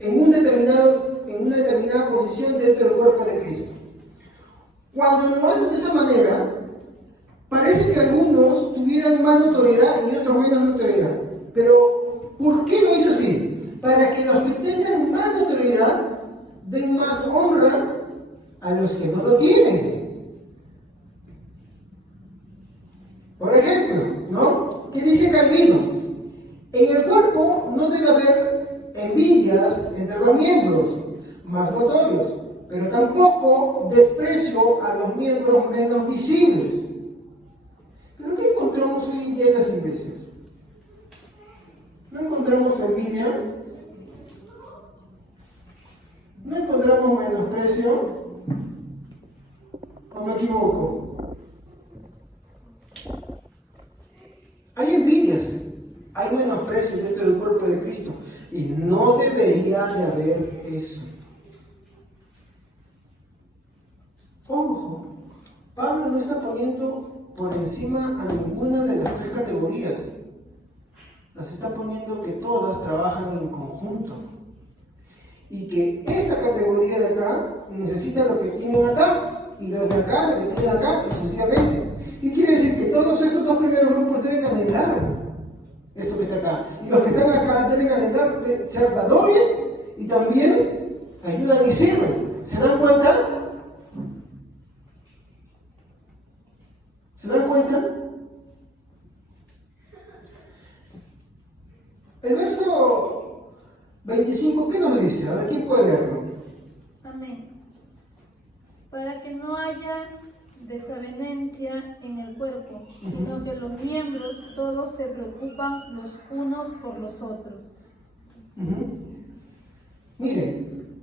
En una determinada posición dentro del cuerpo de Cristo. Cuando lo hacen de esa manera, parece que algunos tuvieran más notoriedad y otros menos notoriedad. Pero, ¿por qué lo hizo así? Para que los que tengan más notoriedad den más honra a los que no lo tienen. Por ejemplo, ¿no? ¿Qué dice Calvino? En el cuerpo no debe haber envidias entre los miembros más notorios, pero tampoco desprecio a los miembros menos visibles. ¿Pero qué encontramos hoy en día en las iglesias? ¿No encontramos envidia? ¿No encontramos menosprecio? ¿O me equivoco? Hay envidias, hay menosprecio dentro del cuerpo de Cristo y no debería de haber eso. Ojo, Pablo no está poniendo por encima a ninguna de las tres categorías. Las está poniendo que todas trabajan en conjunto. Y que esta categoría de acá necesita lo que tienen acá, y los de acá lo que tienen acá, y sucesivamente. ¿Qué quiere decir? Que todos estos dos primeros grupos deben anhelar esto que está acá. Y los que están acá deben anhelar ser dadores y también ayudan y sirven. ¿Se dan cuenta? ¿Se dan cuenta? El verso 25, ¿qué nos dice? A ver, ¿quién puede leerlo? Amén. Para que no haya desavenencia en el cuerpo, sino que los miembros todos se preocupan los unos por los otros. Miren,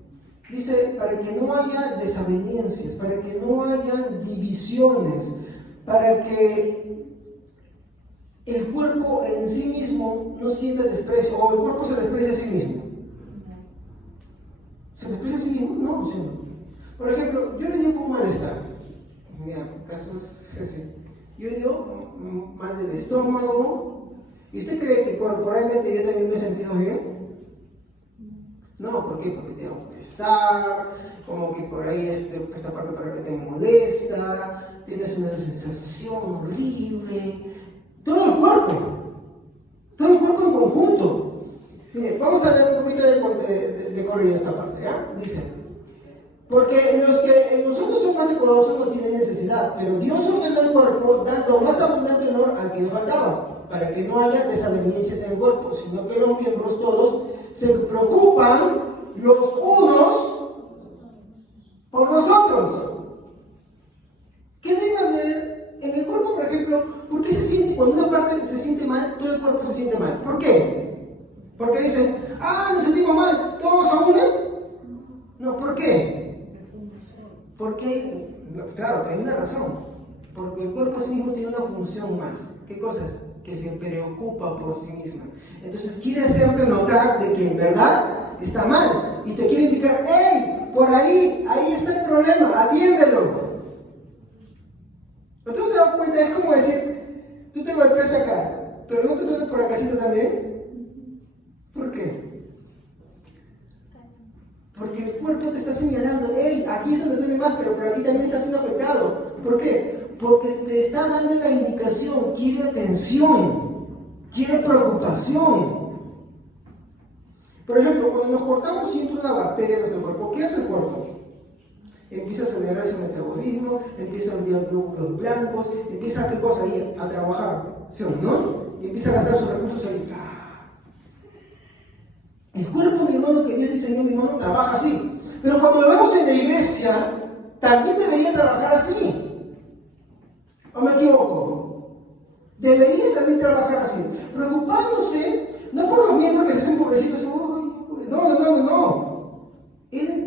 dice, para que no haya desavenencias, para que no haya divisiones, para que el cuerpo en sí mismo no sienta desprecio, o el cuerpo se desprecia a sí mismo. ¿Se desprecia a sí mismo? No, sí. Por ejemplo, yo le digo con malestar. Mira, el caso es ese. Yo le digo mal del estómago. ¿Y usted cree que corporalmente yo también me he sentido bien? No, ¿por qué? Porque tengo pesar, como que por ahí esta parte para que te molesta, tienes una sensación horrible. Todo el cuerpo en conjunto. Mire, vamos a ver un poquito de corrido esta parte, ¿ya? Dice, porque los que en nosotros son más decorosos no tienen necesidad, pero Dios ordenó el cuerpo dando más abundante honor al que le faltaba, para que no haya desavenencias en el cuerpo, sino que los miembros todos se preocupan los unos por los otros. ¿Qué debe haber en el cuerpo, por ejemplo? ¿Por qué se siente, cuando una parte se siente mal, todo el cuerpo se siente mal? ¿Por qué? Porque dicen, nos sentimos mal, ¿todos a una? No, ¿por qué? Porque, claro, hay una razón. Porque el cuerpo sí mismo tiene una función más. ¿Qué cosas? Que se preocupa por sí misma. Entonces quiere hacerte notar de que en verdad está mal. Y te quiere indicar, ¡hey! Por ahí está el problema, atiéndelo. ¿No te das cuenta? Es como decir, tú te golpeas acá, pero no te duele por acá también. ¿Por qué? Porque el cuerpo te está señalando, hey, aquí es donde duele más, pero aquí también está siendo afectado. ¿Por qué? Porque te está dando la indicación, quiere atención, quiere preocupación. Por ejemplo, cuando nos cortamos y entra una bacteria en nuestro cuerpo, ¿qué hace el cuerpo? Empieza a acelerar su metabolismo, empieza a enviar glóbulos blancos, empieza a qué cosa ahí, a trabajar, ¿sí o no? Y empieza a gastar sus recursos ahí. El cuerpo, mi hermano, que Dios diseñó, mi hermano, trabaja así. Pero cuando lo vemos en la iglesia, también debería trabajar así. ¿O me equivoco? Debería también trabajar así. Preocupándose, no por los miembros que se hacen pobrecitos. No.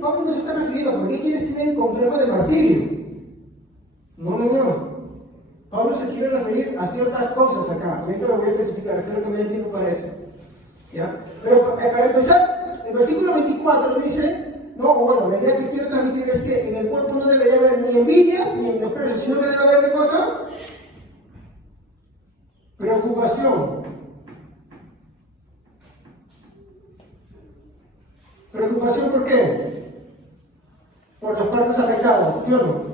Pablo no se está refiriendo porque quieres tener complejo de martirio. No. Pablo se quiere referir a ciertas cosas acá. Ahorita lo voy a especificar, espero que me dé tiempo para eso. ¿Ya? Pero para empezar, el versículo 24 dice, la idea que quiero transmitir es que en el cuerpo no debería haber ni envidias ni menosprecios, sino que debe haber ¿qué cosa? Preocupación. ¿Preocupación por qué? Por las partes afectadas, ¿sí o no?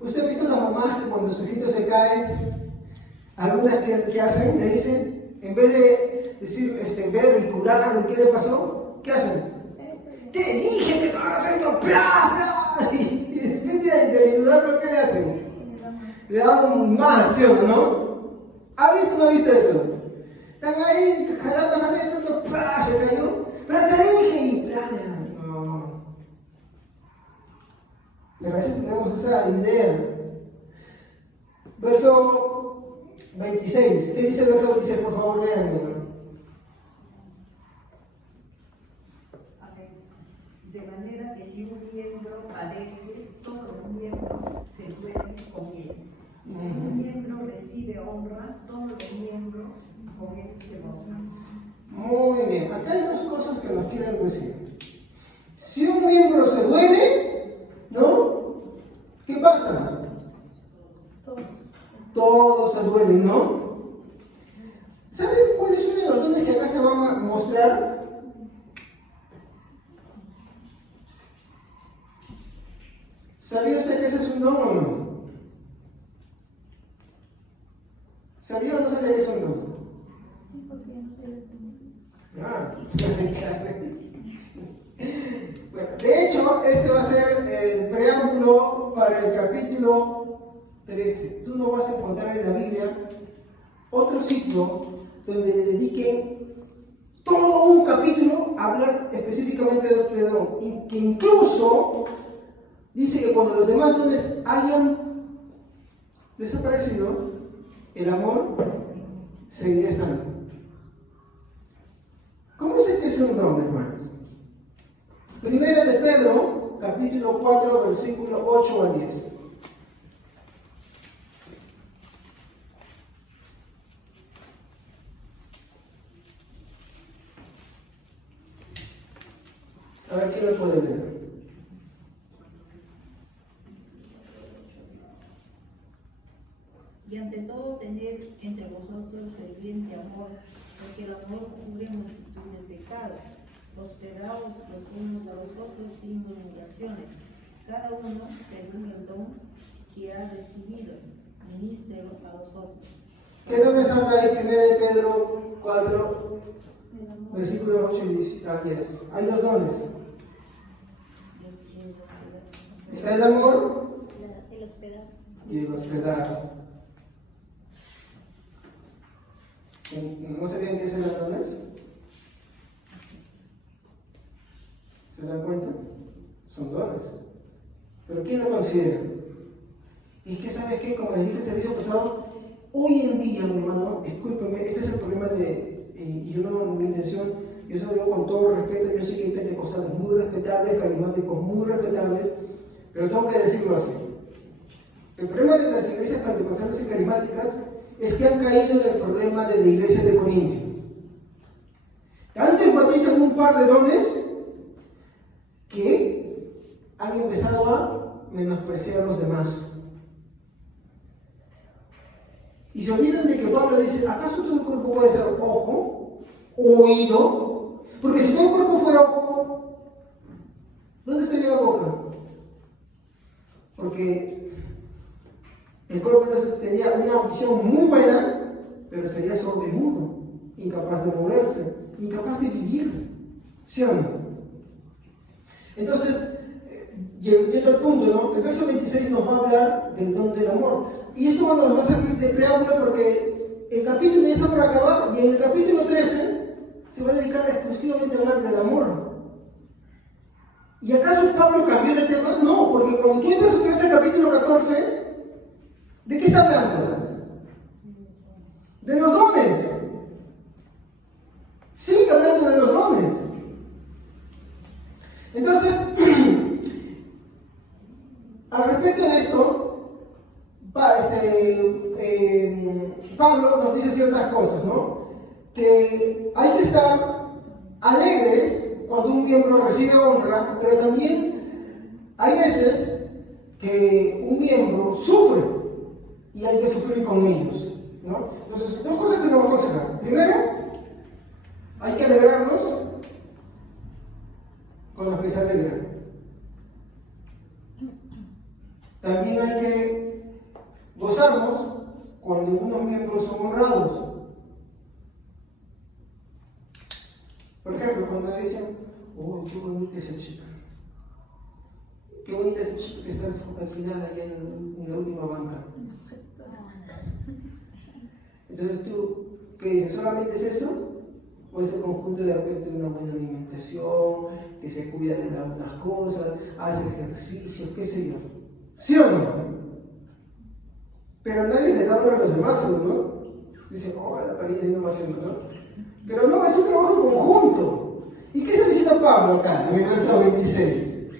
¿Usted ha visto las mamás que cuando su hijito se cae, algunas que hacen, le dicen, en vez de decir, ver y curarlo, ¿qué le pasó? ¿Qué hacen? Te dije que no hagas esto, Y en vez de ayudarlo, ¿qué le hacen? Le dan más, ¿sí o no? ¿Ha visto o no ha visto eso? Están ahí jalando, y de pronto, se cayó. Pero te dije, y no. Pero a veces tenemos esa idea. Verso 26. ¿Qué dice el verso 26? Por favor, léanme. De manera que si un miembro padece, todos los miembros se duelen con él. Y si un miembro recibe honra, todos los miembros con él se gozan. Muy bien. Acá hay dos cosas que nos quieren decir. Si un miembro se duele, ¿no? ¿Qué pasa? Todos se duelen, ¿no? ¿Saben cuál es uno de los dones que acá se van a mostrar? ¿Sabía usted que ese es un don o no? ¿Sabía o no sabía que es un don? Sí, porque no sé eso. Bueno, de hecho, este va a ser el preámbulo para el capítulo 13. Tú no vas a encontrar en la Biblia otro sitio donde le dediquen todo un capítulo a hablar específicamente de este don. Y que incluso dice que cuando los demás dones hayan desaparecido, el amor seguirá estando. ¿Cómo es que es un don, hermanos? Primera de Pedro, capítulo 4, versículo 8 a 10. A ver, ¿quién lo puede leer? Y ante todo tened entre vosotros ferviente amor, porque el amor cubre multitud de pecados. Hospedaos los unos a los otros sin murmuraciones, cada uno según el don que ha recibido, ministrelo a los otros. ¿Qué don es ahí? 1 Pedro 4, versículo 8 a 10. Hay dos dones. Está el amor y el hospedar. ¿No sabían qué son los dones? ¿Se dan cuenta? Son dones. ¿Pero quién lo considera? Y es que, ¿sabes qué? Como les dije el servicio pasado, hoy en día, mi hermano, discúlpeme, este es el problema y yo no, mi intención, yo se lo digo con todo respeto, yo sé que hay pentecostales muy respetables, carismáticos muy respetables, pero tengo que decirlo así. El problema de las iglesias pentecostales y carismáticas es que han caído en el problema de la iglesia de Corintio. Tanto enfatizan un par de dones que han empezado a menospreciar a los demás. Y se olvidan de que Pablo dice, ¿acaso todo el cuerpo puede ser ojo o oído? Porque si todo el cuerpo fuera ojo, ¿dónde estaría la boca? Porque el cuerpo entonces tenía una visión muy buena, pero sería sordo y mudo, incapaz de moverse, incapaz de vivir. ¿Sí o no? Entonces, yendo al punto, ¿no? El verso 26 nos va a hablar del don del amor. Y esto nos va a servir de preámbulo porque el capítulo ya está por acabar y en el capítulo 13 se va a dedicar exclusivamente a hablar del amor. ¿Y acaso Pablo cambió de tema? No, porque cuando tú entras en el capítulo 14, ¿de qué está hablando? De los dones. Sigue hablando de los dones. Entonces, al respecto de esto, Pablo nos dice ciertas cosas, ¿no? Que hay que estar alegres cuando un miembro recibe honra, pero también hay veces que un miembro sufre y hay que sufrir con ellos, ¿no? Entonces, dos cosas que nos vamos a aconsejar. Primero, hay que alegrarnos con los que se alegran. También hay que gozarnos cuando unos miembros son honrados. Por ejemplo, cuando dicen, oh, qué bonita esa chica. Qué bonita esa chica que está al final, allá en la última banca. Entonces tú, ¿qué dices? ¿Solamente es eso? ¿O es el conjunto de repente de una buena alimentación, que se cuida de las cosas, hace ejercicio, qué sé yo? ¿Sí o no? Pero nadie le da honra a los demás, ¿no? Dice, oh, la parida no va haciendo, ¿no? Pero no, es un trabajo conjunto. ¿Y qué está diciendo Pablo acá, en el verso 26?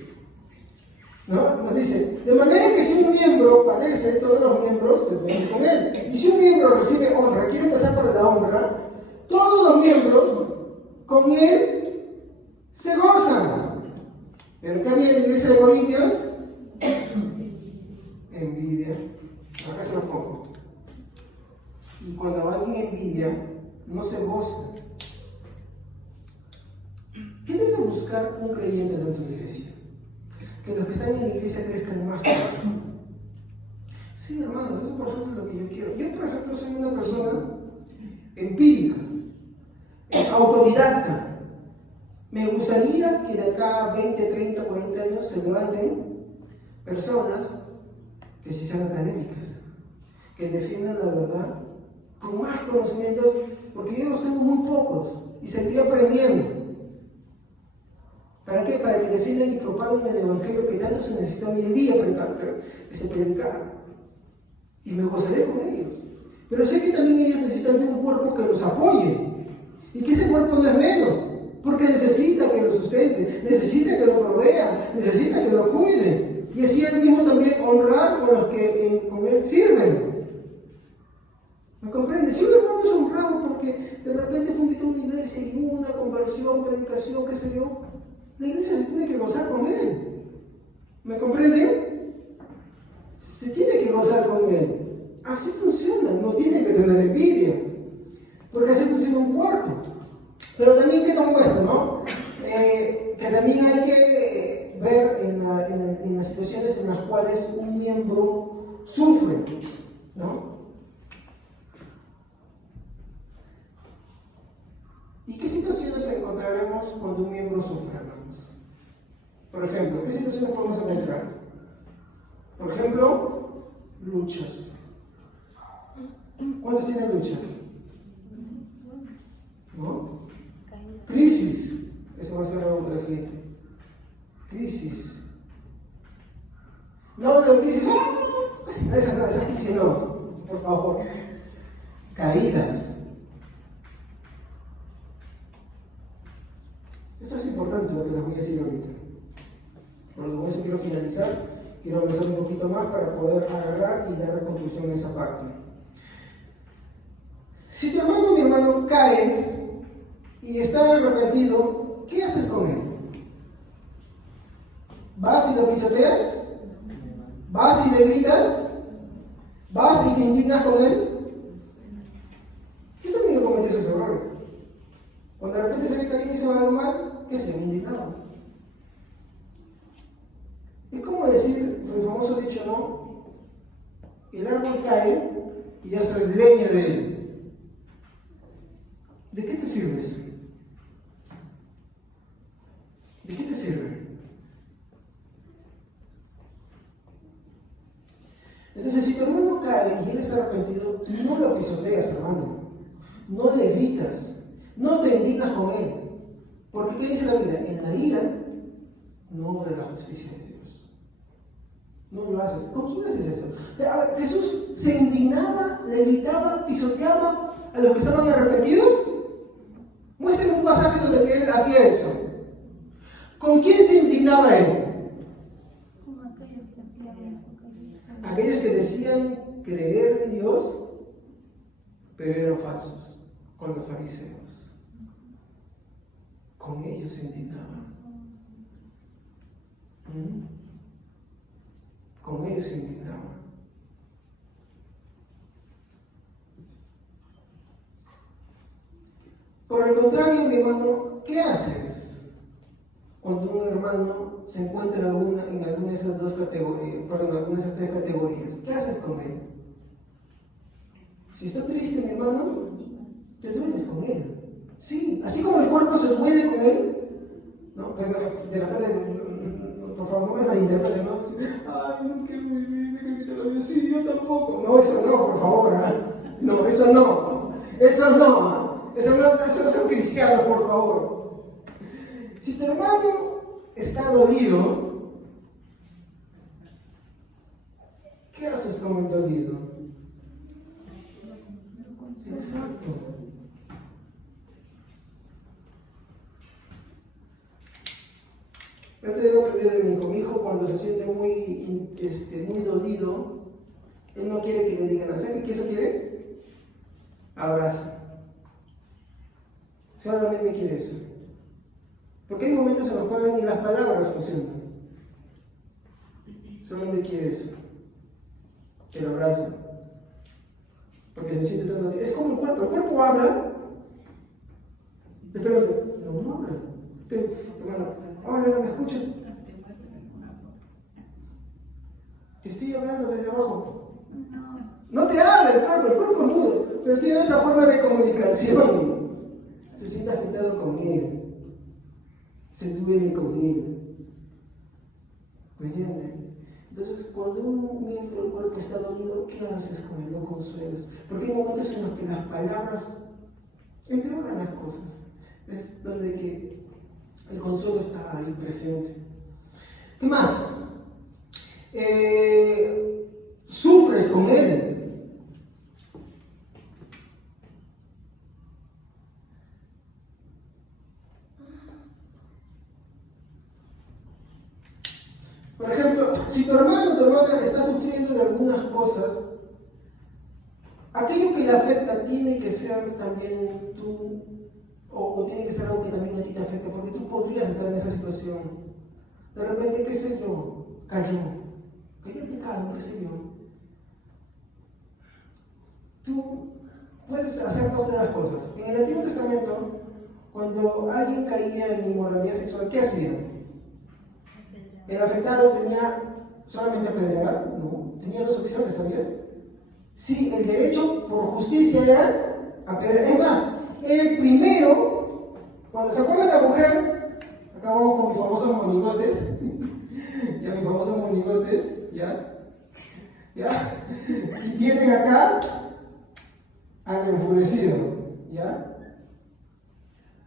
¿No? Nos dice, de manera que si un miembro padece, todos los miembros se unen con él. Y si un miembro recibe honra, quiere empezar por la honra, todos los miembros con él se gozan. Pero ¿qué había en la iglesia de Corintios? Envidia. Acá se lo pongo. Y cuando van en envidia, no se gozan. ¿Qué debe buscar un creyente dentro de la iglesia? Que los que están en la iglesia crezcan más que otros. Sí, hermano, eso por ejemplo es lo que yo quiero. Yo, por ejemplo, soy una persona empírica, autodidacta. Me gustaría que de acá a 20, 30, 40 años se levanten personas que sí sean académicas, que defiendan la verdad con más conocimientos, porque yo los tengo muy pocos y seguiré aprendiendo. ¿Para qué? Para que defiendan y propaguen el evangelio que tanto se necesita hoy en día predicar. Y me gozaré con ellos. Pero sé que también ellos necesitan de un cuerpo que los apoye. Y que ese cuerpo no es menos, porque necesita que lo sustente, necesita que lo provea, necesita que lo cuide. Y así él mismo también honrar con los que con él sirven. ¿Me comprende? Si un hermano es honrado porque de repente fue invitado a una iglesia y hubo una conversión, predicación, qué sé yo, la iglesia se tiene que gozar con él. ¿Me comprende? Se tiene que gozar con él. Así funciona, no tiene que tener envidia, porque así funciona un cuerpo. Pero también queda un puesto, ¿no? Que también hay que ver en las situaciones en las cuales un miembro sufre, ¿no? ¿Y qué situaciones encontraremos cuando un miembro sufre, hermanos? Por ejemplo, ¿qué situaciones podemos encontrar? Por ejemplo, luchas. ¿Cuántos tienen luchas? ¿No? Crisis. Eso va a ser algo la siguiente. Crisis. No hablo de crisis. Esa crisis no, por favor. Caídas. Esto es importante lo que les voy a decir ahorita. Porque con eso quiero finalizar. Quiero avanzar un poquito más para poder agarrar y dar conclusión a esa parte. Si tu hermano o mi hermano cae y está arrepentido, ¿qué haces con él? ¿Vas y lo pisoteas? ¿Vas y le gritas? ¿Vas y te indignas con él? Yo también he cometido esos errores. Cuando de repente se ve que alguien hizo algo mal, ¿qué se me indignaba? Es como decir, el famoso dicho, ¿no? El árbol cae y ya sos leña de él. ¿De qué te sirve eso? ¿De qué te sirve? Entonces, si tu hermano cae y él está arrepentido, no lo pisoteas, hermano. No le gritas. No te indignas con él. Porque ¿qué dice la Biblia? En la ira no obra la justicia de Dios. No lo haces. ¿Con quién haces eso? A ver, Jesús se indignaba, le gritaba, pisoteaba a los que estaban arrepentidos. Muéstrenme un pasaje donde él hacía eso. ¿Con quién se indignaba él? Con aquellos que hacían eso. Aquellos que decían creer en Dios, pero eran falsos, con los fariseos. Con ellos se indignaban. Con ellos se indignaban. Por el contrario, mi hermano, ¿qué haces cuando un hermano se encuentra en alguna de esas dos categorías, perdón, alguna de esas tres categorías? ¿Qué haces con él? Si está triste, mi hermano, te dueles con él. Sí, así como el cuerpo se duele con él, ¿no? Pero de repente, por favor, no me malinterpreten, ¿no? Ay, no quiero vivir, me quito la vida. Sí, yo tampoco. No, eso no, por favor. No, eso no. Eso no. Eso no es un cristiano, por favor. Si tu hermano está dolido, ¿qué haces con el dolido? Exacto. Yo te he aprendido de mi hijo cuando se siente muy dolido, él no quiere que le digan, ¿sabes qué eso quiere? Abrazo. Solamente quiere eso. Porque hay momentos en los cuales ni las palabras funcionan. Solamente quiere eso. Que lo abraza. Porque se siente tan dolido. Es como el cuerpo habla. Le pregunto, no habla. Bueno, hola, ¿me escuchas? Te estoy hablando desde abajo. No te habla el cuerpo es mudo, pero tiene otra forma de comunicación. Se siente afectado con él, se duele con él. ¿Me entienden? Entonces, cuando un miembro del cuerpo está dolido, ¿qué haces con él? Lo consuelas. Porque hay momentos en los que las palabras empeoran las cosas. ¿Ves? Donde que el consuelo está ahí presente. ¿Qué más? Sufres con él. Por ejemplo, si tu hermano o tu hermana está sufriendo de algunas cosas, aquello que le afecta tiene que ser también tú, o tiene que ser algo que también a ti te afecta, porque tú podrías estar en esa situación. De repente, qué sé yo, cayó el pecado, qué sé yo. Tú puedes hacer dos de las cosas. En el Antiguo Testamento, cuando alguien caía en inmoralidad sexual, ¿qué hacía? El afectado tenía solamente apedrear, no, tenía dos opciones, ¿sabías? Sí, el derecho por justicia era apedrear. Es más, el primero, cuando se acuerda de la mujer, acá vamos con mis famosos monigotes, ya mis famosos monigotes, ya, y tienen acá al enfurecido, ya.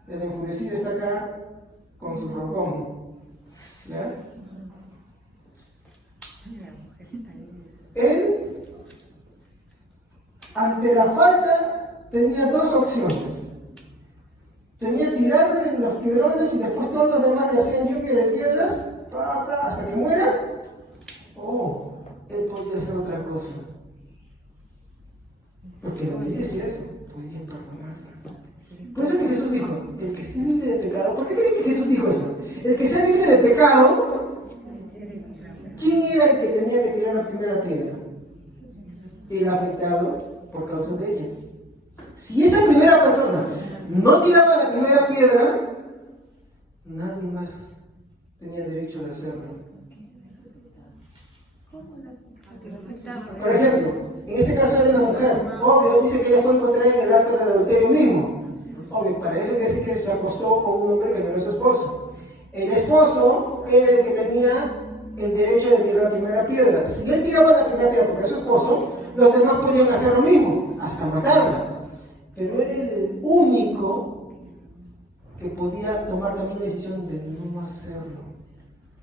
El enfurecido está acá con su rocón, ya. Él, ante la falta, tenía dos opciones. Tenía tirarle en los piedrones y después todos los demás le hacían lluvia de piedras hasta que muera. O él podía hacer otra cosa. Porque la ley decía eso, podía perdonarla. Por eso que Jesús dijo, el que esté libre de pecado, ¿por qué creen que Jesús dijo eso? El que sea libre de pecado, ¿Quién era el que tenía que tirar la primera piedra? El afectado por causa de ella. Si esa primera persona no tiraba la primera piedra, nadie más tenía derecho a hacerlo. Por ejemplo, en este caso era una mujer. Obvio, dice que ella fue encontrada en el acto del adulterio mismo. Obvio, parece que sí que se acostó con un hombre que no era su esposo. El esposo era el que tenía el derecho de tirar la primera piedra. Si él tiraba la primera piedra porque era su esposo, los demás podían hacer lo mismo, hasta matarla. Pero era el único que podía tomar también la decisión de no hacerlo.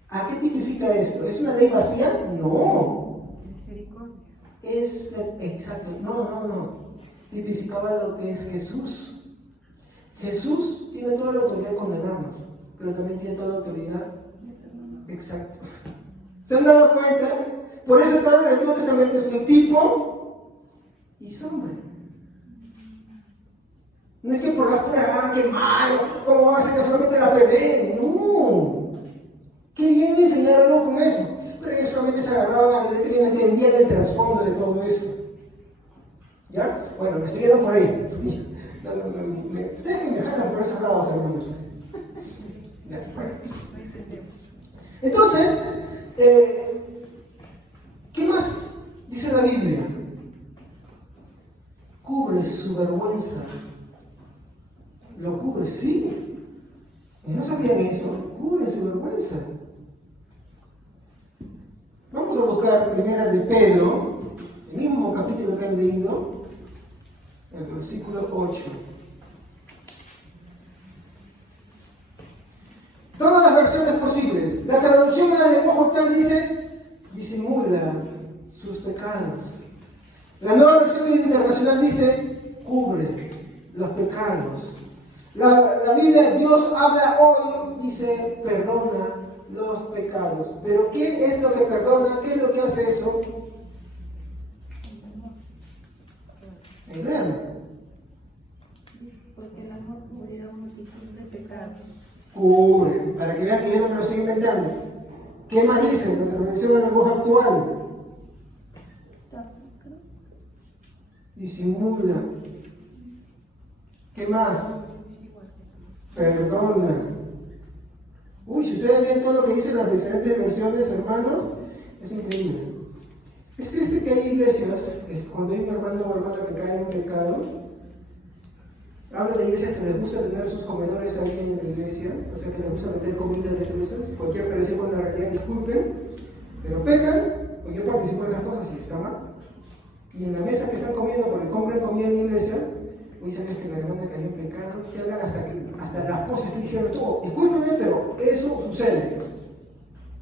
¿A qué tipifica esto? ¿Es una ley vacía? No. Misericordia. Es exacto. No. Tipificaba lo que es Jesús. Jesús tiene toda la autoridad de condenarnos, pero también tiene toda la autoridad. Exacto. ¿Se han dado cuenta? Por eso todo el Antiguo Testamento es un tipo y sombra. No es que por la pura, qué malo, ¿cómo va a ser que solamente la apedreen? No. Qué bien enseñar algo con eso. Pero ellos solamente se agarraban a la letra y no entendían el trasfondo de todo eso. ¿Ya? Bueno, me estoy yendo por ahí. Ustedes que me jalan por esos lados, hermanos. Entonces, ¿qué más dice la Biblia? Cubre su vergüenza. Lo cubre, sí. ¿Y no sabían eso? Cubre su vergüenza. Vamos a buscar primera de Pedro, el mismo capítulo que han leído, el versículo 8. Todas las versiones posibles. La traducción al lenguaje actual dice, disimula sus pecados. La nueva versión internacional dice, cubre los pecados. La Biblia, Dios habla hoy, dice, perdona los pecados. Pero ¿qué es lo que perdona? ¿Qué es lo que hace eso? Amén. Porque el amor cubrirá multitud de pecados. Cubre, para que vean que yo no me lo estoy inventando. ¿Qué más dice la traducción al lenguaje actual? Disimula. ¿Qué más? Perdona. Uy, si ustedes ven todo lo que dicen las diferentes versiones, hermanos, es increíble. Es triste que hay iglesias, cuando hay un hermano o hermana que cae en un pecado, habla de iglesias que les gusta tener sus comedores ahí en la iglesia, o sea que les gusta meter comida de cruces, cualquier parecido con la realidad, disculpen, pero pecan, pues yo participo en esas cosas y está mal. Y en la mesa que están comiendo, porque compran comida en la iglesia, hoy sabes que la hermana cayó en pecado, te hablan hasta las cosas que hicieron todo. Discúlpenme, pero eso sucede.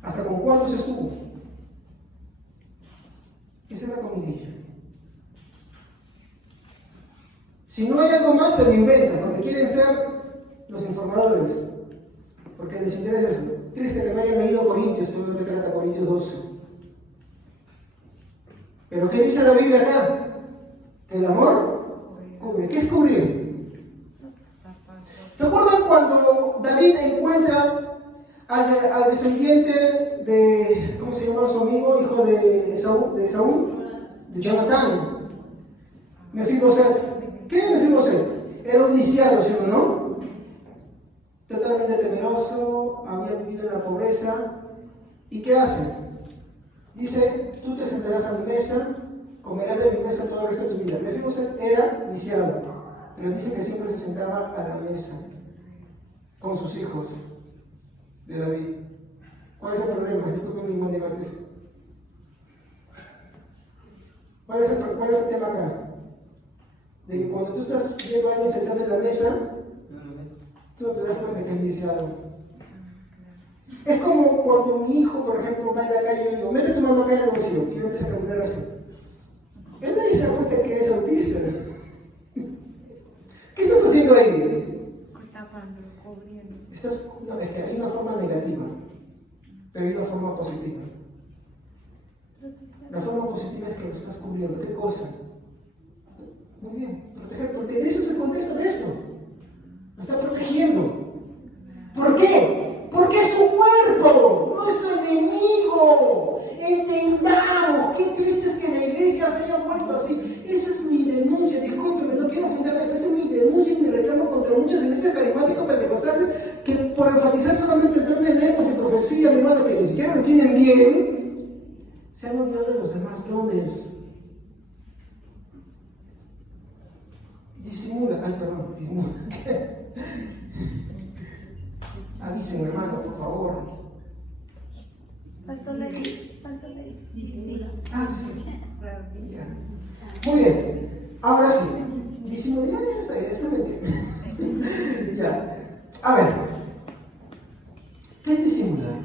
Hasta con cuándo se estuvo. Esa es la comidilla. Si no hay algo más, se lo inventan, porque quieren ser los informadores. Porque les interesa eso. Triste que no hayan leído Corintios, todo lo que trata Corintios 12. Pero ¿qué dice la Biblia acá? Que el amor cubre. ¿Qué es cubrir? ¿Se acuerdan cuando David encuentra al descendiente de, ¿cómo se llamaba su amigo? Hijo de Saúl, de Jonatán, Mefiboset. ¿Qué era Mefiboset? Era un lisiado, ¿sí o no? Totalmente temeroso, había vivido en la pobreza. ¿Y qué hace? Dice, tú te sentarás a mi mesa, comerás de mi mesa todo el resto de tu vida. Mefiboset era lisiado, pero dice que siempre se sentaba a la mesa con sus hijos de David. ¿Cuál es el problema? Disculpen mi buen debate. ¿Cuál es el tema acá? De que cuando tú estás viendo a alguien sentado en la mesa, tú no te das cuenta que es lisiado. Es como cuando mi hijo, por ejemplo, va en la calle y yo digo, mete tu mano acá en el bolsillo, y yo empiezo a caminar así. Él nadie se da cuenta que es autista. ¿Qué estás haciendo ahí? Tapando, cubriendo. No, es que hay una forma negativa, pero hay una forma positiva. La forma positiva es que lo estás cubriendo. ¿Qué cosa? Muy bien, proteger, porque de eso se contesta de esto. Lo está protegiendo. ¿Por qué? Porque es su cuerpo, no es tu enemigo. enfatizar solamente en términos de lenguas y profecía, mi hermano, que ni siquiera lo entienden bien, se han olvidado de los demás dones. Disimula, disimula. Avisen, hermano, por favor. Pastor Ley. Ah, sí. Ya. Muy bien. Ahora sí. Disimular, ya está metiendo. Ya. A ver. ¿Qué es disimular?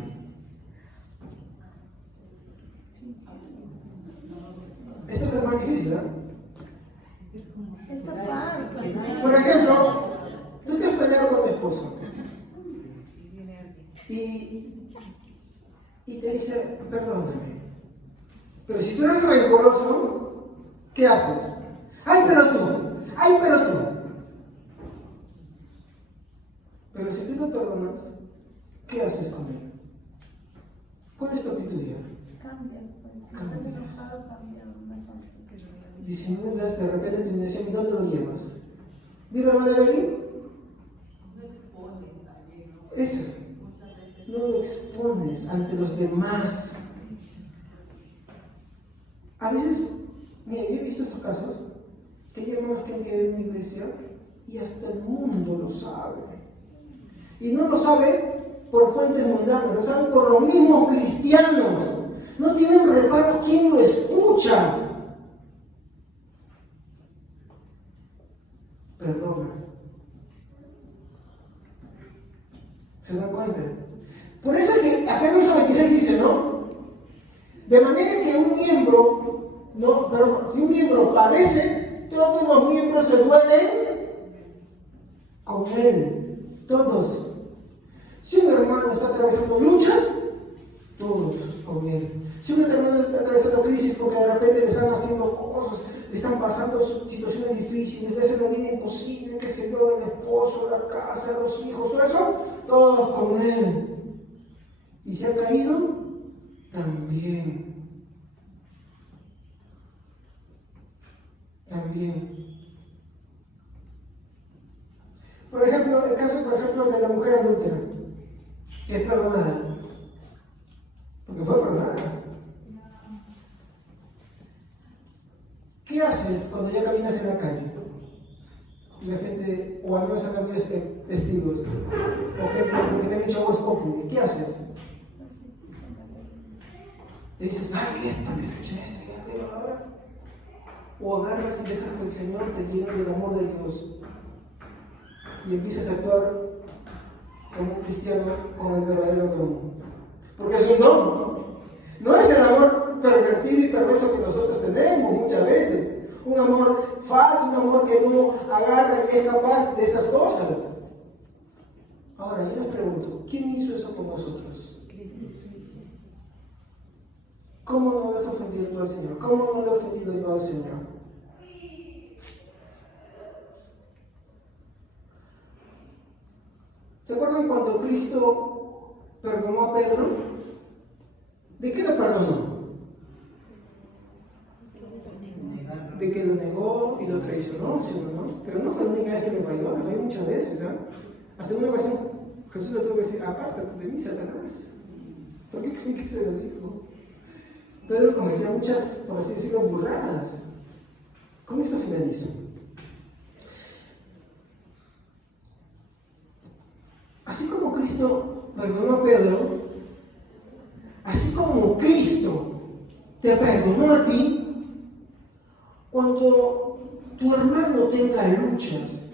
Esto es más difícil, ¿verdad? Esta parte. Por ejemplo, tú te has peleado con tu esposo y te dice, perdóname. Pero si tú eres rencoroso, ¿qué haces? ¡Ay, pero tú! ¡Ay, pero tú! Pero si tú no perdonas, ¿qué haces con él? ¿Cuál es tu actitud ya? Cambia, pues. Si estás enojado, cambia una sonrisa. Disimulas, de repente tu intención, ¿y dónde lo llevas? Dime, hermana Evelyn. Eso. No lo expones ante los demás. A veces, mira, yo he visto estos casos, que hay hermanos que han quedado en una iglesia y hasta el mundo lo sabe. Y no lo sabe por fuentes mundanas, lo saben por los mismos cristianos. No tienen reparo quién lo escucha. Perdona. ¿Se dan cuenta? Por eso es que acá en verso 26 dice, ¿no? De manera que un miembro, si un miembro padece, todos los miembros se duelen con él. Todos. Si un hermano está atravesando luchas, todos con él. Si un hermano está atravesando crisis porque de repente le están haciendo cosas, le están pasando situaciones difíciles, le hacen la vida imposible, que se yo, el esposo, la casa, los hijos, todo eso, todos con él. Y se ha caído, también. Por ejemplo, el caso, de la mujer adúltera, que es perdonada, porque fue perdonada. ¿Qué haces cuando ya caminas en la calle? Y la gente, o al menos han habido testigos, o que porque te han dicho voz populi, ¿qué haces? Y dices, ay, para que escuchen esto, ya ahora. O agarras y dejas que el Señor te llene del amor de Dios y empiezas a actuar como un cristiano con el verdadero don. Porque es un don. No es el amor pervertido y perverso que nosotros tenemos muchas veces. Un amor falso, un amor que no agarra y es capaz de estas cosas. Ahora, yo les pregunto, ¿quién hizo eso con nosotros? ¿Cómo no le has ofendido tú al Señor? ¿Cómo no le he ofendido yo al Señor? ¿Se acuerdan cuando Cristo perdonó a Pedro? ¿De qué lo perdonó? De que lo negó y lo traicionó, ¿sí o no? Pero no fue la única vez que le falló, le falló muchas veces, ¿eh? Hasta en una ocasión Jesús le tuvo que decir, apártate de mí, Satanás. ¿Por qué creen que se lo dijo? Pedro cometió muchas, por así decirlo, burradas. Con esto finalizo. Así como Cristo perdonó a Pedro, así como Cristo te perdonó a ti, cuando tu hermano tenga luchas,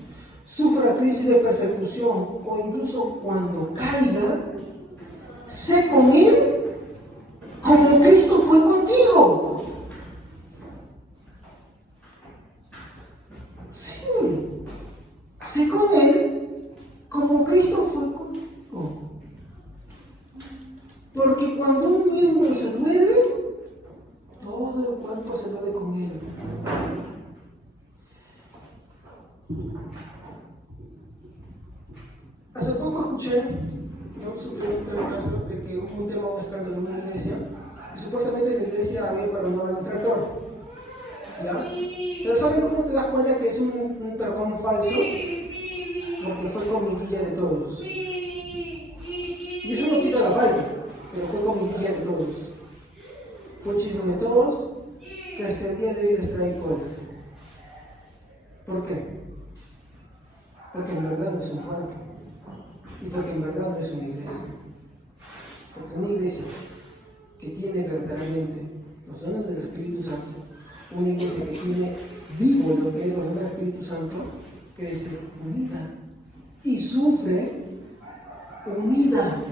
sufra crisis de persecución o incluso cuando caiga, sé con él como Cristo fue contigo. Sí, sé con él como Cristo fue contigo. Porque cuando un miembro se duele, todo el cuerpo se duele con él. Hace poco escuché, no supe un caso de que hubo un tema, un escándalo en una iglesia, y supuestamente la iglesia había perdonado al infractor. ¿Ya? Pero ¿saben cómo te das cuenta que es un perdón falso? Porque fue comidilla de todos. pero fue comidilla de todos. Fue chisme de todos, que hasta el día de hoy les trae cola. ¿Por qué? Porque en verdad no es un cuerpo. Y porque en verdad no es una iglesia. Porque una iglesia que tiene verdaderamente los dones del Espíritu Santo, una iglesia que tiene vivo lo que es los dones del Espíritu Santo, crece unida y sufre unida.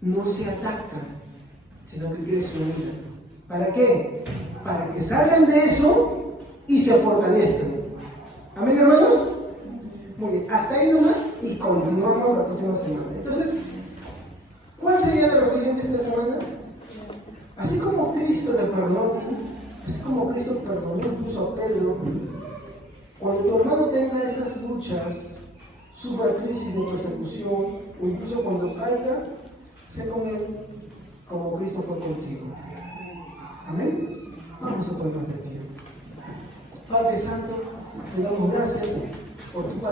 No se ataca, sino que crece unida. ¿Para qué? Para que salgan de eso y se fortalezcan. ¿Amén, hermanos? Muy bien, hasta ahí nomás y continuamos la próxima semana. Entonces, ¿cuál sería la reflexión de esta semana? Así como Cristo le perdonó, así como Cristo perdonó incluso a Pedro, cuando tu hermano tenga esas luchas, sufra crisis de persecución, o incluso cuando caiga, sé con él como Cristo fue contigo. Amén. Vamos a ponernos de pie. Padre Santo, te damos gracias por tu palabra.